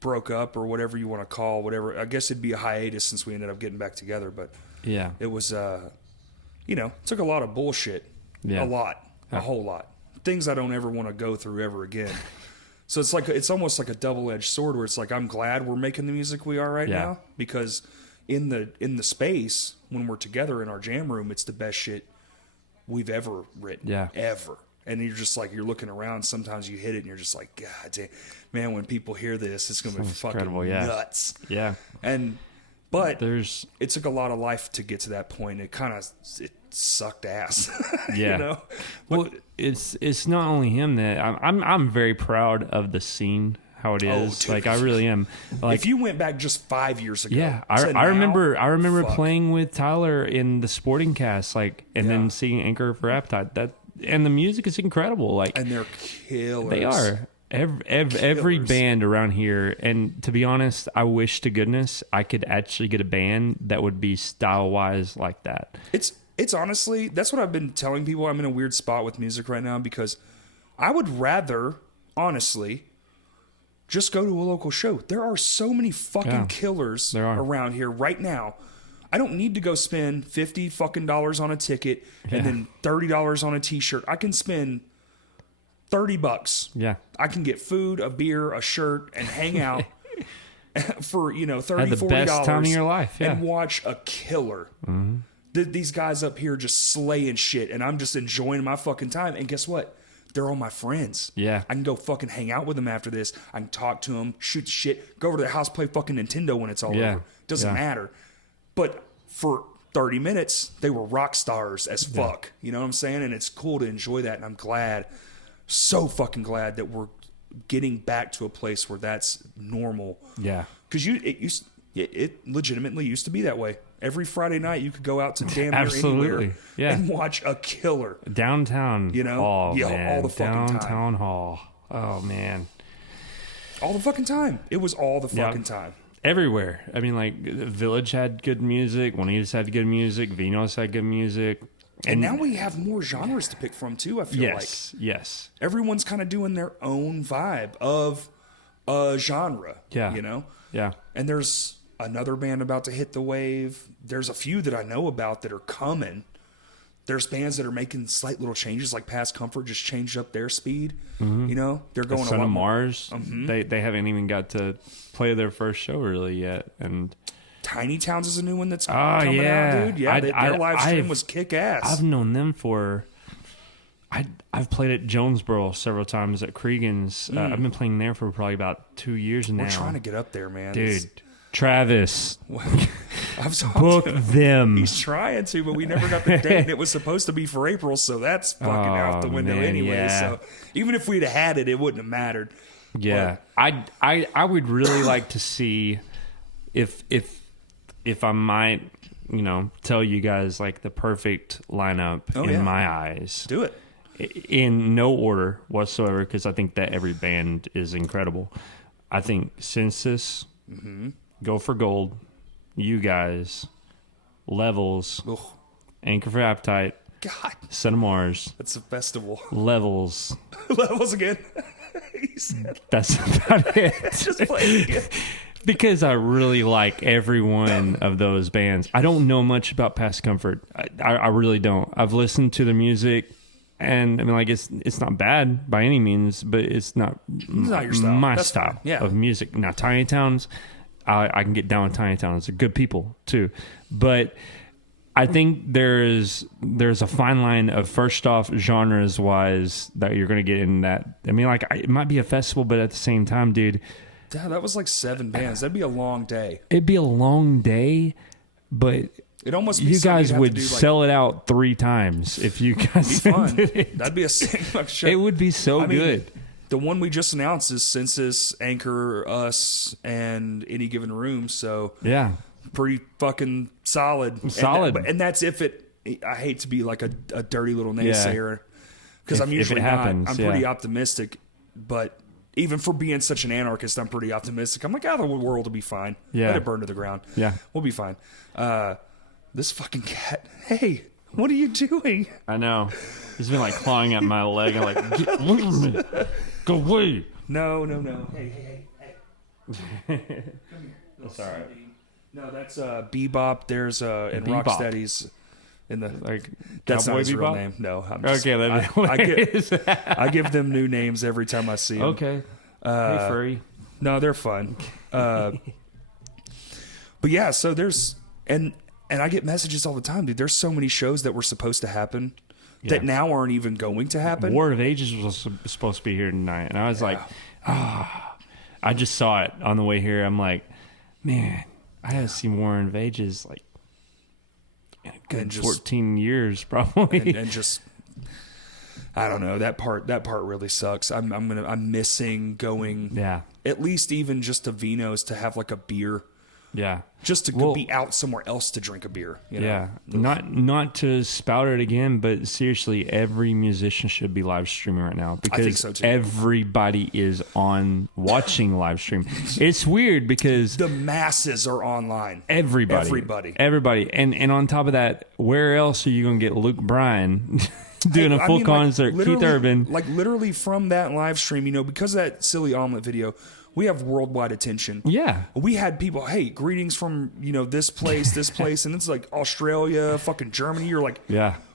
broke up or whatever you want to call whatever, I guess it'd be a hiatus since we ended up getting back together, but it was it took a lot of bullshit, a whole lot, things I don't ever want to go through ever again. So it's almost like a double-edged sword where it's like, I'm glad we're making the music we are right now, because in the space when we're together in our jam room, it's the best shit we've ever written, ever. And you're just like, you're looking around, sometimes you hit it and you're just like, God damn, man, when people hear this, it's going to be fucking nuts. Yeah. But it took a lot of life to get to that point. It sucked ass. Yeah. You know? Well, it's not only him that I'm very proud of the scene, how it is. Dude. Like, I really am. Like, if you went back just 5 years ago. Yeah. I remember playing with Tyler in the Sporting Cast, like, and then seeing Anchor for Appetite. And the music is incredible. Like, and they're killers. They are. Every band around here, and to be honest, I wish to goodness I could actually get a band that would be style-wise like that. It's honestly, that's what I've been telling people. I'm in a weird spot with music right now because I would rather, honestly, just go to a local show. There are so many fucking killers around here right now. I don't need to go spend $50 fucking on a ticket and then $30 on a t-shirt. I can spend $30. Yeah. I can get food, a beer, a shirt, and hang out for, $30, the $40 best time of your life, and watch a killer. Mm-hmm. These guys up here just slaying shit, and I'm just enjoying my fucking time. And guess what? They're all my friends. Yeah. I can go fucking hang out with them after this. I can talk to them, shoot shit, go over to their house, play fucking Nintendo when it's all over. Doesn't matter. But for 30 minutes, they were rock stars as fuck. You know what I'm saying? And it's cool to enjoy that. And I'm glad, so fucking glad that we're getting back to a place where that's normal. Yeah. Because it legitimately used to be that way. Every Friday night, you could go out to damn near anywhere and watch a killer. Downtown hall, man. All the fucking time. Downtown hall. Oh, man. All the fucking time. It was all the fucking time. everywhere. I mean, like Village had good music, Juanita's had good music, Vino's had good music. And now we have more genres to pick from too, I feel like. Yes. Everyone's kind of doing their own vibe of a genre. Yeah. You know? Yeah. And there's another band about to hit the wave. There's a few that I know about that are coming. There's bands that are making slight little changes, like Past Comfort just changed up their speed. Mm-hmm. You know? They're going Son a lot of more. Mars. Mm-hmm. They haven't even got to play their first show really yet. And Tiny Towns is a new one that's coming out, dude. Yeah, their live stream was kick ass. I've known them for. I've played at Jonesboro several times at Cregan's. I've been playing there for probably about 2 years now. We're trying to get up there, man. Dude, Travis, I've book them. He's trying to, but we never got the date. It was supposed to be for April, so that's fucking out the window anyway. Yeah. So even if we'd have had it, it wouldn't have mattered. Yeah, but I would really like to see if I might, tell you guys like the perfect lineup in my eyes. Do it. In no order whatsoever, because I think that every band is incredible. I think Census, Go for Gold, you guys, Levels, Anchor for Appetite, God, Son of Mars. That's a festival. Levels. Levels again. He said. That's about it. Just play it again. Because I really like every one of those bands. I don't know much about Past Comfort. I really don't. I've listened to the music, and I mean, like it's not bad by any means, but it's not your style. My That's style fine. of music. Now, Tiny Towns, I can get down with Tiny Towns. They're good people too, but I think there's a fine line of, first off, genres wise that you're going to get in that. I mean, like it might be a festival, but at the same time, dude. Yeah, that was like 7 bands. That'd be a long day. It'd be a long day, but it almost be you guys would do, sell it out 3 times if you guys be fun. did it. That'd be a sick show. It would be so good. The one we just announced is Census, Anchor, us, and Any Given Room. So yeah, pretty fucking solid. And that's if it. I hate to be like a dirty little naysayer because I'm usually not. I'm pretty optimistic, but. Even for being such an anarchist, I'm pretty optimistic. I'm like, the world will be fine. Yeah. Let it burn to the ground. Yeah. We'll be fine. This fucking cat. Hey, what are you doing? I know. He's been like clawing at my leg and like, get away from me. Go away. No. Hey. Come here. That's all right. No, that's Bebop. There's and Bebop. Rocksteady's in the like. That's not his Bebop? real name. No. I'm just, Okay. I give them new names every time I see them. Okay. Hey, furry. No, they're fun. But yeah, so there's and I get messages all the time, dude. There's so many shows that were supposed to happen that now aren't even going to happen. War of Ages was supposed to be here tonight, and I was like, I just saw it on the way here. I'm like, man, I haven't seen War of Ages like in a good 14 years probably, and just. I don't know, that part really sucks. I'm missing going at least even just to Vino's to have like a beer. Yeah. Just to be out somewhere else to drink a beer. You know? Yeah. Not to spout it again, but seriously, every musician should be live streaming right now because I think so too. Everybody is on watching live stream. It's weird because the masses are online. Everybody. And on top of that, where else are you going to get Luke Bryan doing a full concert? Keith Urban. Like literally from that live stream, because of that silly omelet video, we have worldwide attention. Yeah. We had people, hey, greetings from, this place, and it's like Australia, fucking Germany. You're like,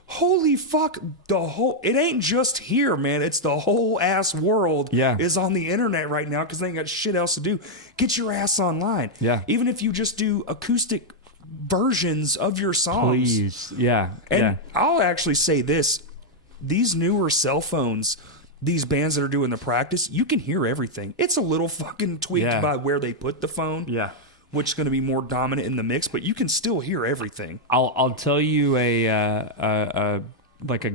holy fuck, it ain't just here, man. It's the whole ass world is on the internet right now because they ain't got shit else to do. Get your ass online. Yeah. Even if you just do acoustic versions of your songs. Please. Yeah. And I'll actually say this. These newer cell phones, these bands that are doing the practice, you can hear everything. It's a little fucking tweaked by where they put the phone. Yeah. Which is going to be more dominant in the mix, but you can still hear everything. I'll tell you a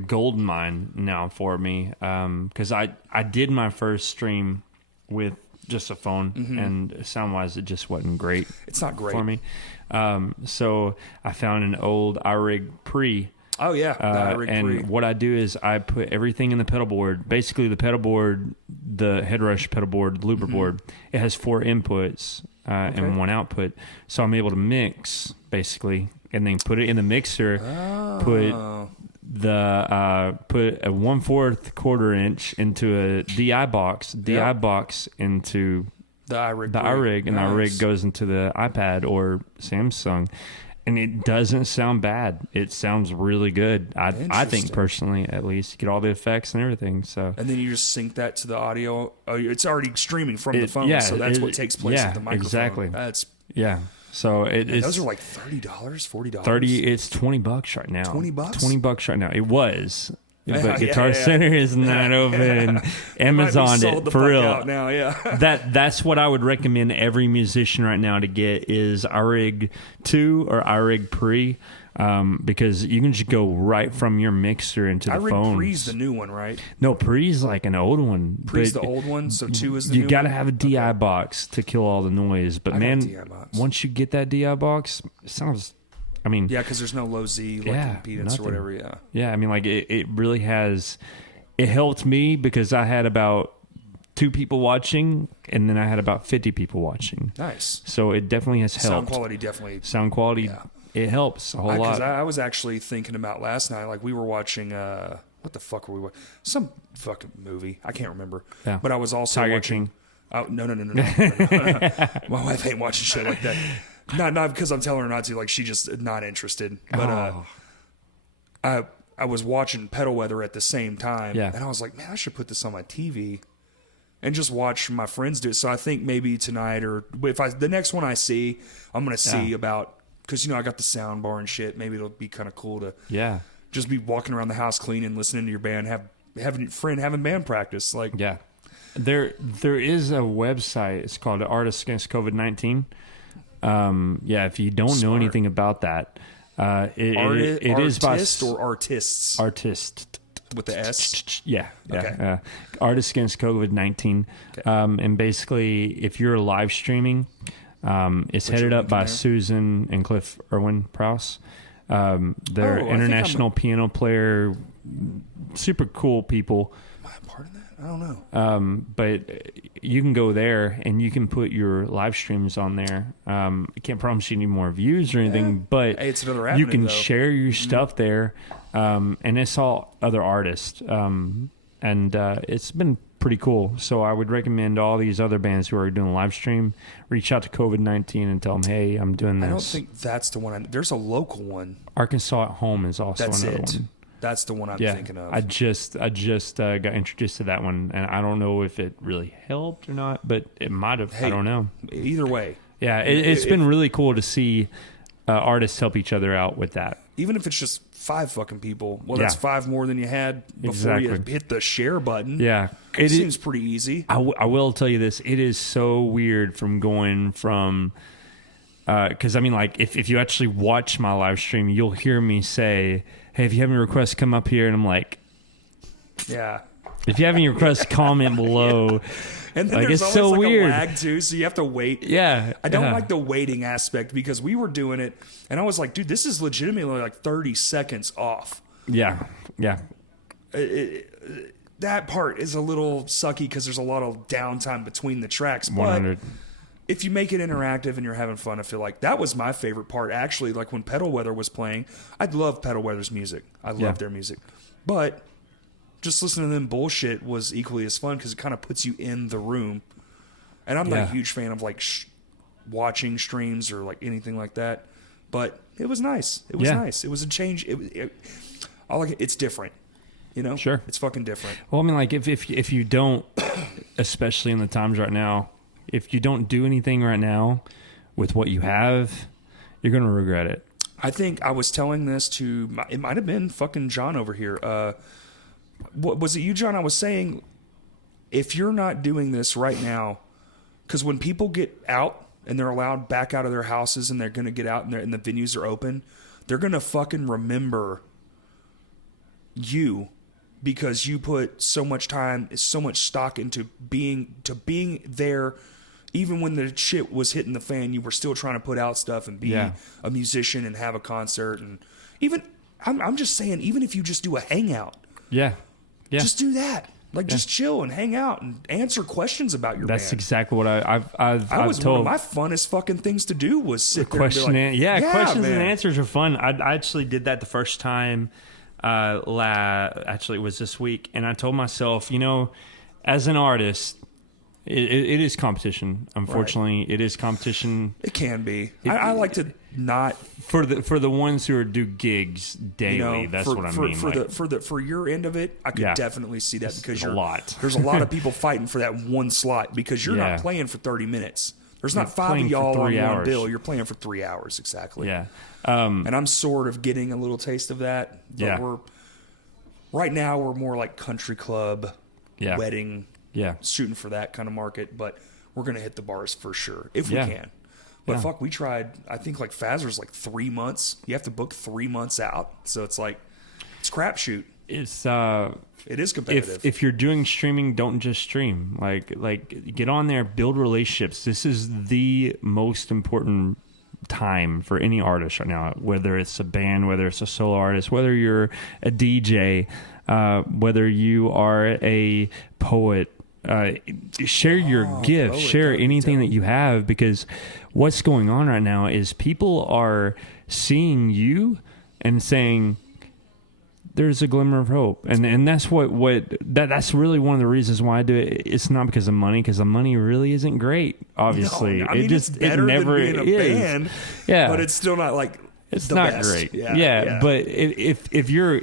gold mine now for me because I did my first stream with just a phone and sound wise it just wasn't great. It's not great for me. So I found an old iRig Pre Oh yeah, the iRig and Pre. what I do is I put everything in the pedal board. Basically, the pedal board, the headrush pedal board, the looper board, it has 4 inputs and 1 output. So I'm able to mix basically, and then put it in the mixer. Put a 1/4 quarter-inch into a DI box. DI box into the iRig. The iRig, and the iRig goes into the iPad or Samsung. And it doesn't sound bad. It sounds really good. I think personally, at least, you get all the effects and everything. So, and then you just sync that to the audio. Oh, it's already streaming from the phone, so that's what takes place with the microphone. Exactly. That's So it's those are like $30, $40. It's $20 right now. $20? $20 right now. It was. But Guitar yeah. Center is not open. Amazon it for real. Out now, yeah. That's what I would recommend every musician right now to get is iRig 2 or iRig Pre, because you can just go right from your mixer into the phone. iRig Pre's the new one, right? No, Pre's like an old one. Pre's the old one, so 2 is the new one? You got to have a DI box to kill all the noise. But man, once you get that DI box, it sounds... I mean, yeah, because there's no low Z impedance nothing. or whatever. Yeah, yeah. I mean, like it really has. It helped me because I had about 2 people watching, and then I had about 50 people watching. Nice. So it definitely has helped. Sound quality. Yeah. It helps a whole lot. I was actually thinking about last night. Like we were watching. What the fuck were we watching? Some fucking movie. I can't remember. Yeah. But I was also Tiger watching. King. Oh no. My wife ain't watching shit like that. Not because I'm telling her not to. Like she just not interested. But I was watching Pedal Weather at the same time, and I was like, man, I should put this on my TV and just watch my friends do it. So I think maybe tonight or the next one I see, I'm gonna see about because I got the sound bar and shit. Maybe it'll be kind of cool to just be walking around the house cleaning, listening to your band, having your friend having band practice. Like there is a website. It's called Artists Against COVID-19. If you don't know anything about that, it is by artists with the S. Artists Against COVID-19, and basically, if you're live streaming, it's headed up by Susan and Cliff Irwin Prowse. They're international piano player, super cool people. Am I a part of that? I don't know. But you can go there and you can put your live streams on there. I can't promise you any more views or anything, but hey, it's another avenue, you can share your stuff there. And it's all other artists. And it's been pretty cool. So I would recommend all these other bands who are doing live stream, reach out to COVID-19 and tell them, hey, I'm doing this. I don't think that's the one. There's a local one. Arkansas at Home is also another one. That's the one I'm thinking of. I just got introduced to that one, and I don't know if it really helped or not, but it might have. I don't know. Either way. Yeah, it's been really cool to see artists help each other out with that. Even if it's just 5 fucking people. Well, that's 5 more than you had before you hit the share button. Yeah. It seems pretty easy. I will tell you this. It is so weird from going from... Because, I mean, like, if you actually watch my live stream, you'll hear me say... Hey, if you have any requests, come up here. And I'm like, yeah. If you have any requests, comment below. And then there's always so weird. A lag too, so you have to wait. Yeah. I don't like the waiting aspect because we were doing it and I was like, dude, this is legitimately like 30 seconds off. Yeah. Yeah. That part is a little sucky because there's a lot of downtime between the tracks. 100. But if you make it interactive and you're having fun, I feel like that was my favorite part. Actually, like when Pedal Weather was playing, I love Pedal Weather's music. I love their music. But just listening to them bullshit was equally as fun because it kind of puts you in the room. And I'm not a huge fan of like watching streams or like anything like that. But it was nice. It was nice. It was a change. I like it. It's different. Sure. It's fucking different. Well, I mean, like if you don't, especially in the times right now, if you don't do anything right now with what you have, you're going to regret it. I think I was telling this to, it might have been fucking John over here. What was it you, John? I was saying, if you're not doing this right now, because when people get out and they're allowed back out of their houses and they're going to get out and the venues are open, they're going to fucking remember you because you put so much time, so much stock into being there. Even when the shit was hitting the fan, you were still trying to put out stuff and be a musician and have a concert. And even I'm just saying, even if you just do a hangout, just do that. Like, just chill and hang out and answer questions about your That's band. exactly what I've One told. of my funnest fucking things to do was sit there Question and be like, questions man. and answers are fun. I actually did that the first time. Actually, it was this week, and I told myself, as an artist, it is competition. Unfortunately, It is competition. It can be. I like to not for the ones who do gigs daily. That's what I mean. For your end of it, I could definitely see that because there's a lot of people fighting for that one slot because you're not playing for 30 minutes. There's not 5 of y'all on one bill. You're playing for 3 hours exactly. Yeah. And I'm sort of getting a little taste of that. But right now we're more like country club, wedding, shooting for that kind of market. But we're gonna hit the bars for sure if we can. But fuck, we tried. I think like Fazer's like 3 months. You have to book 3 months out, so it's like it's crapshoot. It is competitive. If you're doing streaming, don't just stream. Like get on there, build relationships. This is the most important time for any artist right now. Whether it's a band, whether it's a solo artist, whether you're a DJ, whether you are a poet. Share your gift, share anything that you have, because what's going on right now is people are seeing you and saying there's a glimmer of hope, and that's that's really one of the reasons why I do it. It's not because of money, because the money really isn't great. Obviously, no, I mean, it's better than being a band, but it's still not like. It's not best. Great. Yeah. But if you're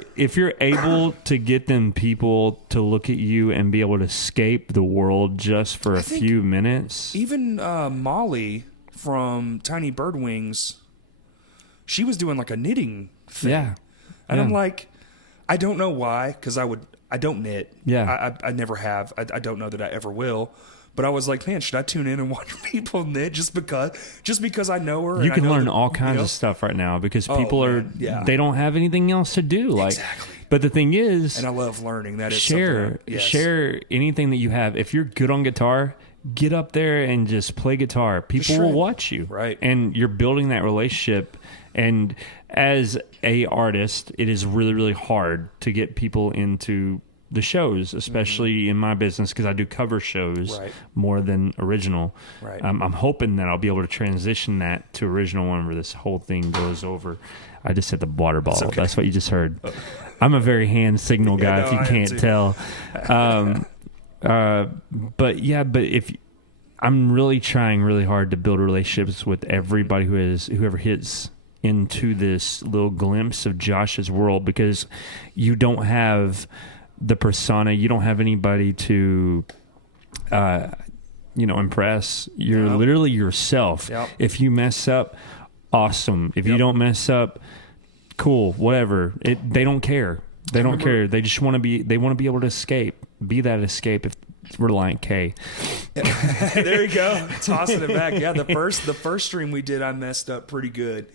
able to get them people to look at you and be able to escape the world just for a few minutes. Even Molly from Tiny Bird Wings, she was doing like a knitting thing. Yeah. And I'm like, I don't know why, because I don't knit. Yeah. I never have. I don't know that I ever will. But I was like, man, should I tune in and watch people knit just because I know her? You can learn all kinds of stuff right now because people they don't have anything else to do. Like, exactly. But the thing is, and I love learning. That is share anything that you have. If you're good on guitar, get up there and just play guitar. People will watch you, right? And you're building that relationship. And as a artist, it is really, really hard to get people into the shows, especially in my business, because I do cover shows more than original. Right. I'm hoping that I'll be able to transition that to original whenever this whole thing goes over. I just hit the water ball. Okay. That's what you just heard. I'm a very hand signal guy, if you can't tell. But if I'm really trying really hard to build relationships with everybody whoever hits into this little glimpse of Josh's world, because you don't have the persona, you don't have anybody to impress. You're literally yourself. If you mess up, awesome. If you don't mess up, cool, whatever. They don't care. They don't care. They just want to be able to escape. Be that escape. If Reliant K. There you go. Tossing it back. Yeah, the first stream we did, I messed up pretty good.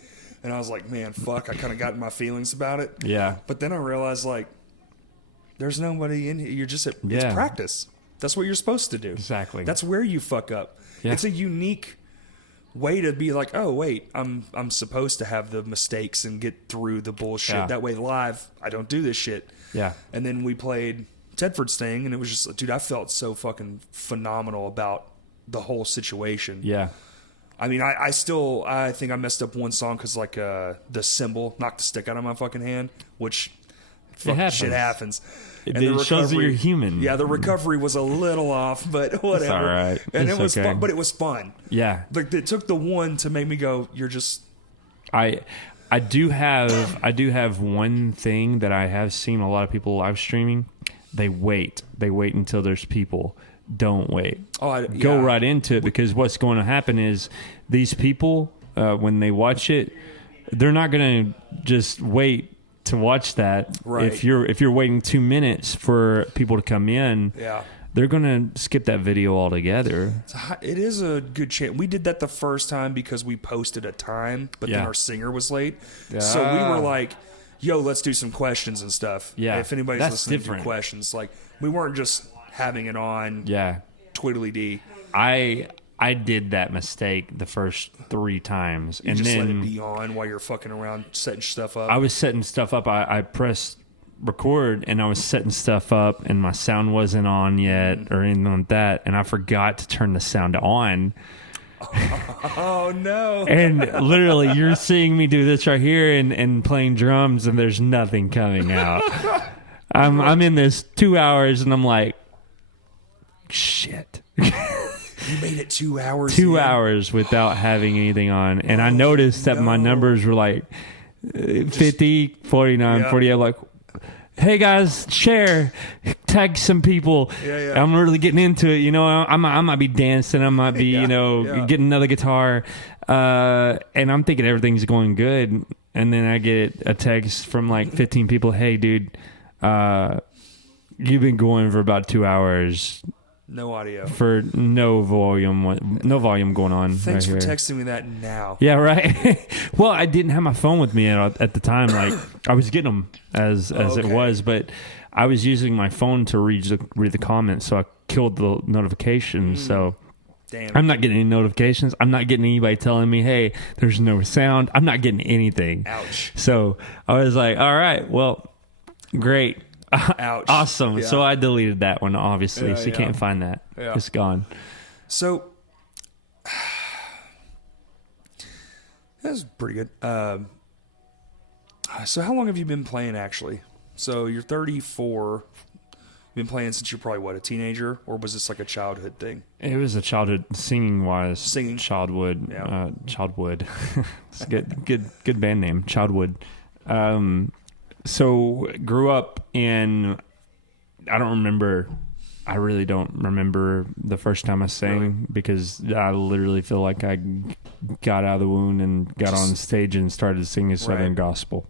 And I was like, man, fuck, I kind of got in my feelings about it. Yeah. But then I realized, like, there's nobody in here. You're just it's practice. That's what you're supposed to do. Exactly. That's where you fuck up. Yeah. It's a unique way to be like, oh wait, I'm supposed to have the mistakes and get through the bullshit. Yeah. That way live, I don't do this shit. Yeah. And then we played Tedford's thing, and it was just, dude, I felt so fucking phenomenal about the whole situation. Yeah. I mean, I think I messed up one song because like the cymbal knocked the stick out of my fucking hand, which shit happens. It shows that you're human. Yeah, the recovery was a little off, but whatever. It's all right. And it was fun, but it was fun. Yeah. Like it took the one to make me go, you're just. I do have one thing that I have seen a lot of people live streaming. They wait until there's people. Don't wait. Go right into it, because what's going to happen is these people, when they watch it, they're not going to just wait to watch that. Right. If you're waiting 2 minutes for people to come in, they're going to skip that video altogether. It is a good chance. We did that the first time because we posted a time, but then our singer was late. So we were like, yo, let's do some questions and stuff. Yeah. If anybody's listening to questions, like we weren't just having it on twiddly-dee. I I did that mistake the first 3 times. You just let it be on while you're fucking around setting stuff up. I was setting stuff up. I pressed record and I was setting stuff up and my sound wasn't on yet or anything like that. And I forgot to turn the sound on. Oh no. And literally you're seeing me do this right here and playing drums and there's nothing coming out. I'm in this 2 hours and I'm like, shit. You made it 2 hours. 2 hours without having anything on. And I noticed that my numbers were like 50, 49, 48. I'm like, hey guys, share, tag some people. Yeah. I'm really getting into it. You know, I might be dancing. I might be, getting another guitar. And I'm thinking everything's going good. And then I get a text from like 15 people. Hey, dude, you've been going for about 2 hours. No audio. For no volume going on. Thanks right for here. texting me that now. Yeah, right. Well, I didn't have my phone with me at the time. Like I was getting them as it was, but I was using my phone to read the comments, so I killed the notifications. So damn, I'm not getting any notifications. I'm not getting anybody telling me, "Hey, there's no sound." I'm not getting anything. Ouch. So I was like, "All right, well, great." Ouch. Awesome. Yeah. So I deleted that one, obviously. So you can't find that. Yeah. It's gone. So that's pretty good. So how long have you been playing actually? So you're 34. You've been playing since you're probably a teenager, or was this like a childhood thing? It was a childhood singing. Childwood. Yeah. Childwood. It's a good band name. Childwood. So grew up in, I really don't remember the first time I sang because I literally feel like I got out of the womb and got on stage and started singing Southern gospel.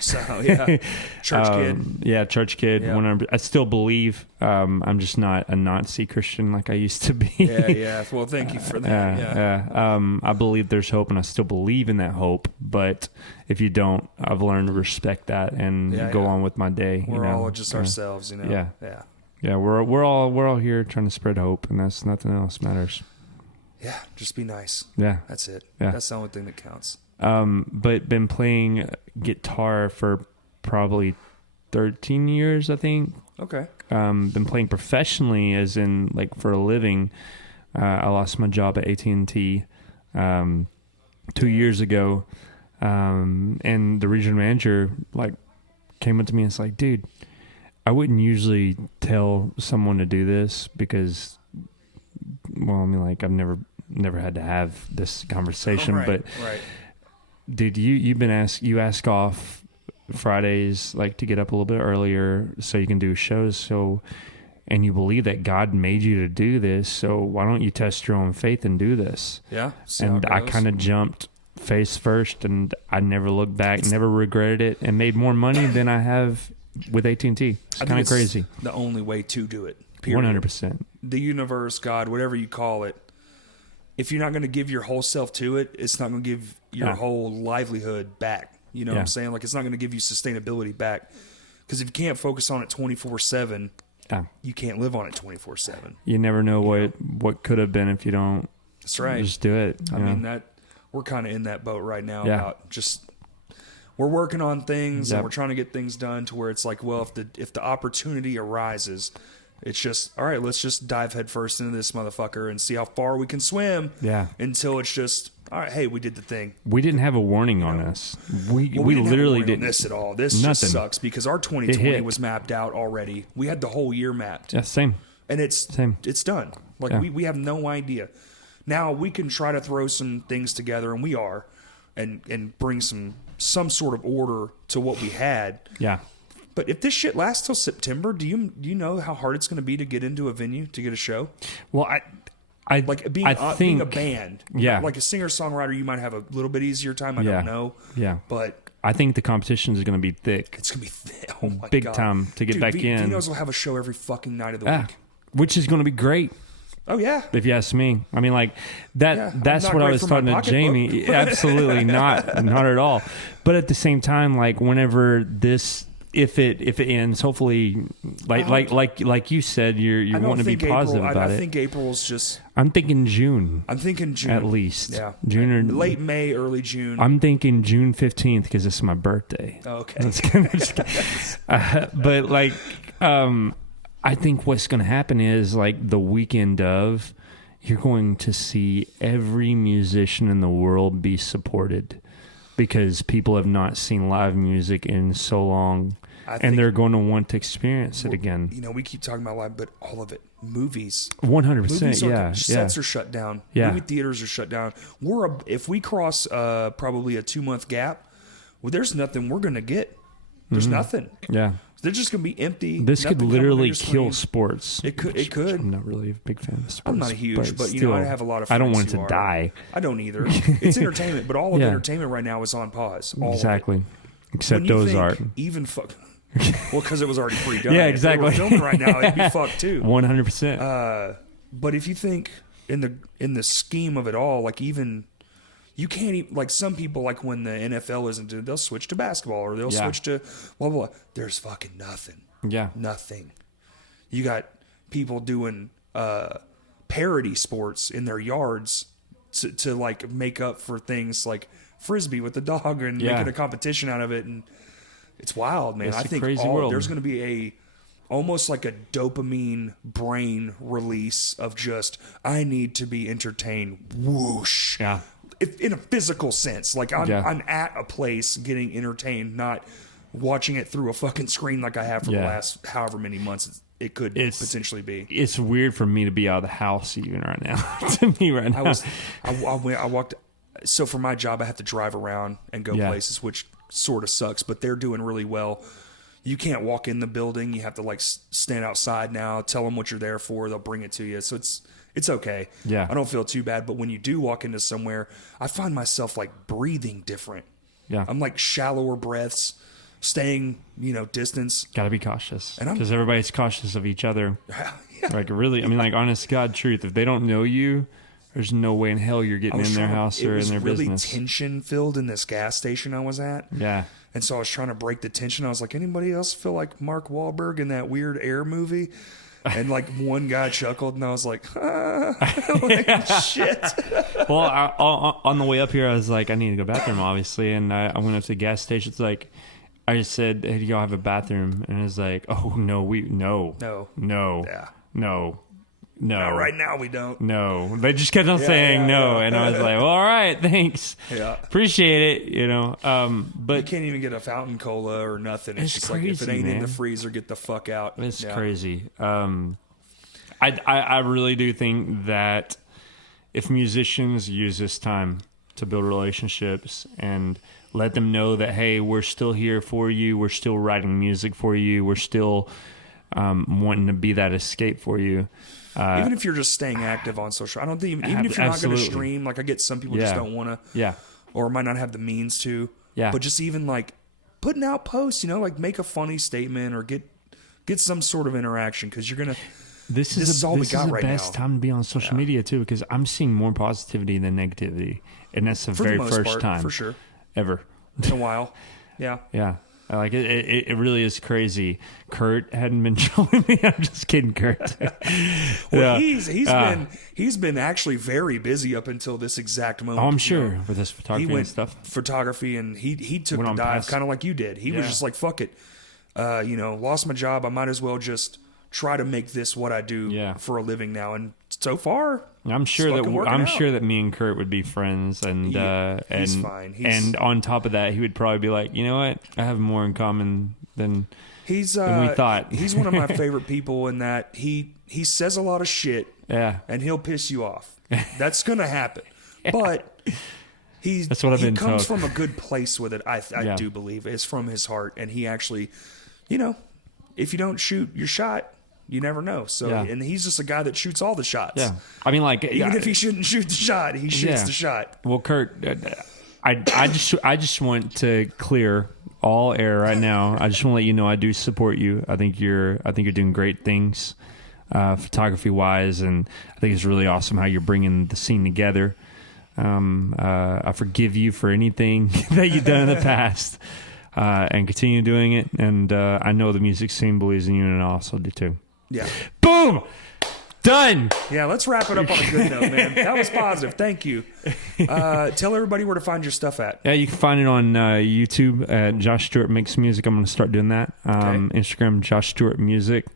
So, yeah. Church kid. Yeah, church kid. Yeah. I still believe. I'm just not a Nazi Christian like I used to be. Yeah. Well, thank you for that. I believe there's hope, and I still believe in that hope. But if you don't, I've learned to respect that and go on with my day. We're all just ourselves, you know. Yeah. Yeah, we're all here trying to spread hope, and that's nothing else matters. Yeah, just be nice. Yeah, that's it. Yeah. That's the only thing that counts. But been playing guitar for probably 13 years, I think. Okay. Been playing professionally, as in like for a living. I lost my job at AT&T 2 years ago, and the regional manager like came up to me and was like, "Dude, I wouldn't usually tell someone to do this because, well, I mean, like I've never had to have this conversation, but dude, you ask off Fridays like to get up a little bit earlier so you can do shows. So, and you believe that God made you to do this. So why don't you test your own faith and do this?" Yeah. And I kind of jumped face first, and I never looked back, never regretted it, and made more money than I have with AT&T. It's kind of crazy. The only way to do it. Period. 100%. The universe, God, whatever you call it. If you're not going to give your whole self to it, it's not going to give your whole livelihood back. You know what I'm saying? Like, it's not going to give you sustainability back. Because if you can't focus on it 24/7, you can't live on it 24/7. You never know what could have been if you don't. That's right. Just do it. I mean, we're kind of in that boat right now about just we're working on things and we're trying to get things done to where it's like, well, if the opportunity arises, it's just, all right, let's just dive headfirst into this motherfucker and see how far we can swim. Yeah. Until it's just, all right, hey, we did the thing. We didn't have a warning on us. We didn't literally have a warning on this at all. This just sucks because our 2020 was mapped out already. We had the whole year mapped. Yeah, same. And it's done. Like we have no idea. Now we can try to throw some things together, and we are, and bring some sort of order to what we had. Yeah. But if this shit lasts till September, do you know how hard it's going to be to get into a venue to get a show? Well, I being a band. Yeah. Like a singer-songwriter, you might have a little bit easier time. I don't know. Yeah. But I think the competition is going to be thick. It's going to be thick. Oh my Big God. time to get back in. Vinos will have a show every fucking night of the week. Which is going to be great. Oh, yeah. If you ask me. I mean, like, that's what I was talking to Jamie. Absolutely not. Not at all. But at the same time, like, whenever this if it ends, hopefully, like you said, you want to be positive about it. I think April's just. I'm thinking June. At least. Yeah, June or late May, early June. I'm thinking June 15th because it's my birthday. Oh, okay. But like, I think what's going to happen is like the weekend of, you're going to see every musician in the world be supported because people have not seen live music in so long, and they're going to want to experience it again. You know, we keep talking about live, but all of it, movies, 100%. Yeah, sets are shut down. Yeah, movie theaters are shut down. If we cross probably a 2-month gap, well, there's nothing we're going to get. There's nothing. Yeah. They're just going to be empty. This could literally kill sports. It could. I'm not really a big fan of sports. I'm not a huge, but you know, I have a lot of friends. I don't want it to die. I don't either. It's entertainment, but all of entertainment right now is on pause. Exactly. Except Ozark. Even fuck. Well, because it was already pre-done. Yeah, exactly. If they were filming right now, it'd be fucked too. 100%. But if you think in the scheme of it all, like even. You can't even, like some people, like when the NFL isn't doing, they'll switch to basketball or they'll switch to blah, blah, blah. There's fucking nothing. Yeah. Nothing. You got people doing parody sports in their yards to like make up for things like Frisbee with the dog and making a competition out of it. And it's wild, man. I think there's going to be almost like a dopamine brain release of just, I need to be entertained. Whoosh. Yeah. In a physical sense, like I'm at a place getting entertained, not watching it through a fucking screen like I have for the last however many months it could potentially be. It's weird for me to be out of the house even right now. To me right now, I walked. So for my job, I have to drive around and go places, which sort of sucks. But they're doing really well. You can't walk in the building. You have to like stand outside now. Tell them what you're there for. They'll bring it to you. So it's okay. Yeah. I don't feel too bad. But when you do walk into somewhere, I find myself like breathing different. Yeah. I'm like shallower breaths, staying, distance. Got to be cautious because everybody's cautious of each other. Like really, I mean, like honest God truth, if they don't know you, there's no way in hell you're getting in their house or in their business. It was really tension filled in this gas station I was at. Yeah. And so I was trying to break the tension. I was like, anybody else feel like Mark Wahlberg in that Weird Air movie? And like one guy chuckled, and I was like, shit. Well, on the way up here, I was like, I need to go to the bathroom, obviously. And I went up to the gas station. It's like, I just said, hey, do y'all have a bathroom? And it's like, oh, no. Yeah. No. Not right now, we don't. No. They just kept on saying no. And I was like, well, all right, thanks. Yeah. Appreciate it, But you can't even get a fountain cola or nothing. It's just crazy, like, if it ain't in the freezer, get the fuck out. It's crazy. I really do think that if musicians use this time to build relationships and let them know that, hey, we're still here for you. We're still writing music for you. We're still wanting to be that escape for you. Even if you're just staying active on social, I don't think even if you're not going to stream, like I get some people just don't want to, or might not have the means to, but just even like putting out posts, like make a funny statement or get some sort of interaction because you're gonna. This is all we got right now. This is the best time to be on social media too because I'm seeing more positivity than negativity, and that's the very first time for sure ever in a while. Yeah. Like it really is crazy. Kurt hadn't been showing me. I'm just kidding, Kurt. Well, he's been actually very busy up until this exact moment. Oh, I'm sure with his photography and stuff. Photography, and he took the dive kind of like you did. He was just like, fuck it. Lost my job. I might as well just try to make this what I do for a living now. And so far, I'm sure that me and Kurt would be friends, and he's fine. And on top of that, he would probably be like, you know what, I have more in common than we thought. He's one of my favorite people in that he says a lot of shit, and he'll piss you off. That's gonna happen, but he comes from a good place with it. I do believe it's from his heart, and he actually, if you don't shoot your shot, you never know. So, and he's just a guy that shoots all the shots. Yeah. I mean, like, even if he shouldn't shoot the shot, he shoots the shot. Well, Kurt, I just want to clear all air right now. I just want to let you know I do support you. I think you're doing great things, photography wise, and I think it's really awesome how you're bringing the scene together. I forgive you for anything that you've done in the past. and continue doing it. And I know the music scene believes in you, and I also do too. Yeah. Boom! Done! Yeah, let's wrap it up on a good note, man. That was positive. Thank you. Tell everybody where to find your stuff at. Yeah, you can find it on YouTube at Josh Stewart Makes Music. I'm going to start doing that. Instagram, Josh Stewart Music.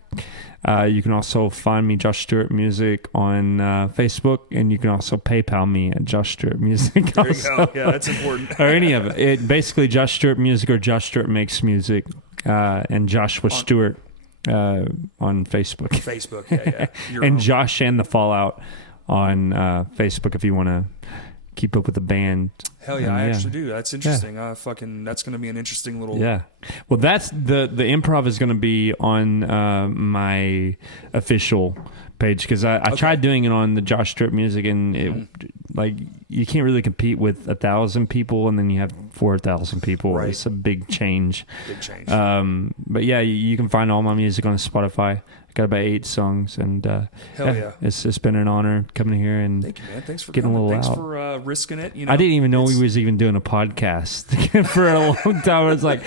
You can also find me, Josh Stewart Music, on Facebook, and you can also PayPal me at Josh Stewart Music. There you go. Yeah, that's important. Or any of it. Basically, Josh Stewart Music or Josh Stewart Makes Music, and Joshua Stewart on Facebook. Facebook, yeah. And Josh and the Fallout on Facebook if you want to keep up with the band. Hell yeah, I actually do. That's interesting. That's going to be an interesting little... Yeah. Well, that's the improv is going to be on my official page, because I tried doing it on the Josh Stewart Music, and it like you can't really compete with 1,000 people, and then you have 4,000 people. Right. It's a big change. Big change. But yeah, you can find all my music on Spotify. Got about 8 songs, and hell yeah, it's been an honor coming here and thank you, man. Thanks for getting coming. a little Thanks out. for risking it. You know, I didn't even know we was even doing a podcast for a long time. I was like,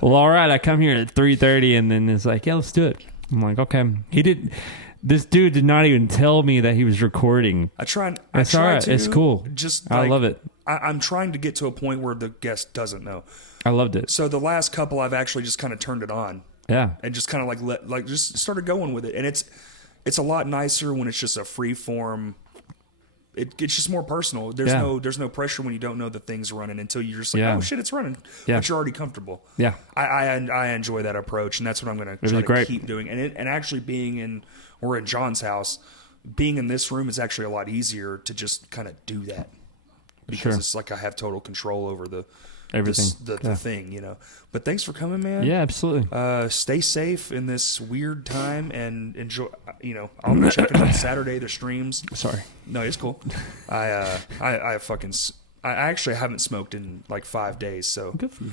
well, all right, I come here at 3:30, and then it's like, yeah, let's do it. I'm like, okay. This dude did not even tell me that he was recording. It's all right. It's cool. Just I love it. I'm trying to get to a point where the guest doesn't know. I loved it. So the last couple, I've actually just kind of turned it on. Yeah. And just kind of just started going with it. And it's a lot nicer when it's just a free form. It's just more personal. There's no pressure when you don't know the thing's running until you're just like, oh shit, it's running. Yeah. But you're already comfortable. Yeah. I enjoy that approach, and that's what I'm going to try to keep doing. And actually we're in John's house, being in this room is actually a lot easier to just kind of do that, because it's like I have total control over everything, the thing, you know. But thanks for coming, man. Yeah, absolutely. Stay safe in this weird time and enjoy. You know, I'll be checking out Saturday the streams. Sorry, no, it's cool. I actually haven't smoked in like 5 days, so good for you.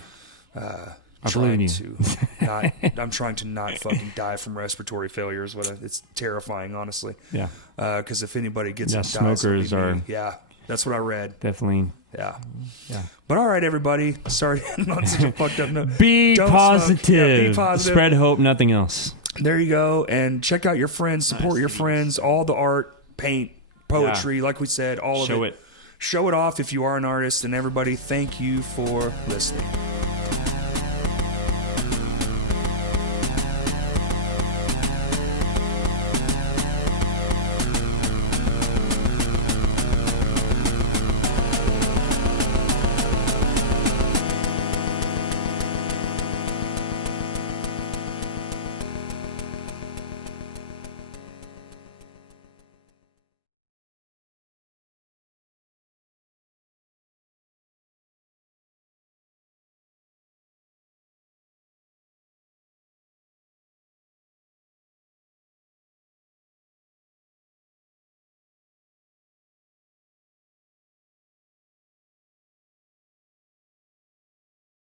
I'm trying to not fucking die from respiratory failures. It's terrifying, honestly. Yeah. Because if anybody gets smokers are. Yeah, that's what I read. Definitely. Yeah. Yeah. But all right, everybody. Sorry, on such a fucked up note. Be positive. Yeah, be positive. Spread hope, nothing else. There you go. And check out your friends. Support your friends. All the art, paint, poetry, like we said, all of it. Show it. Show it off if you are an artist. And everybody, thank you for listening.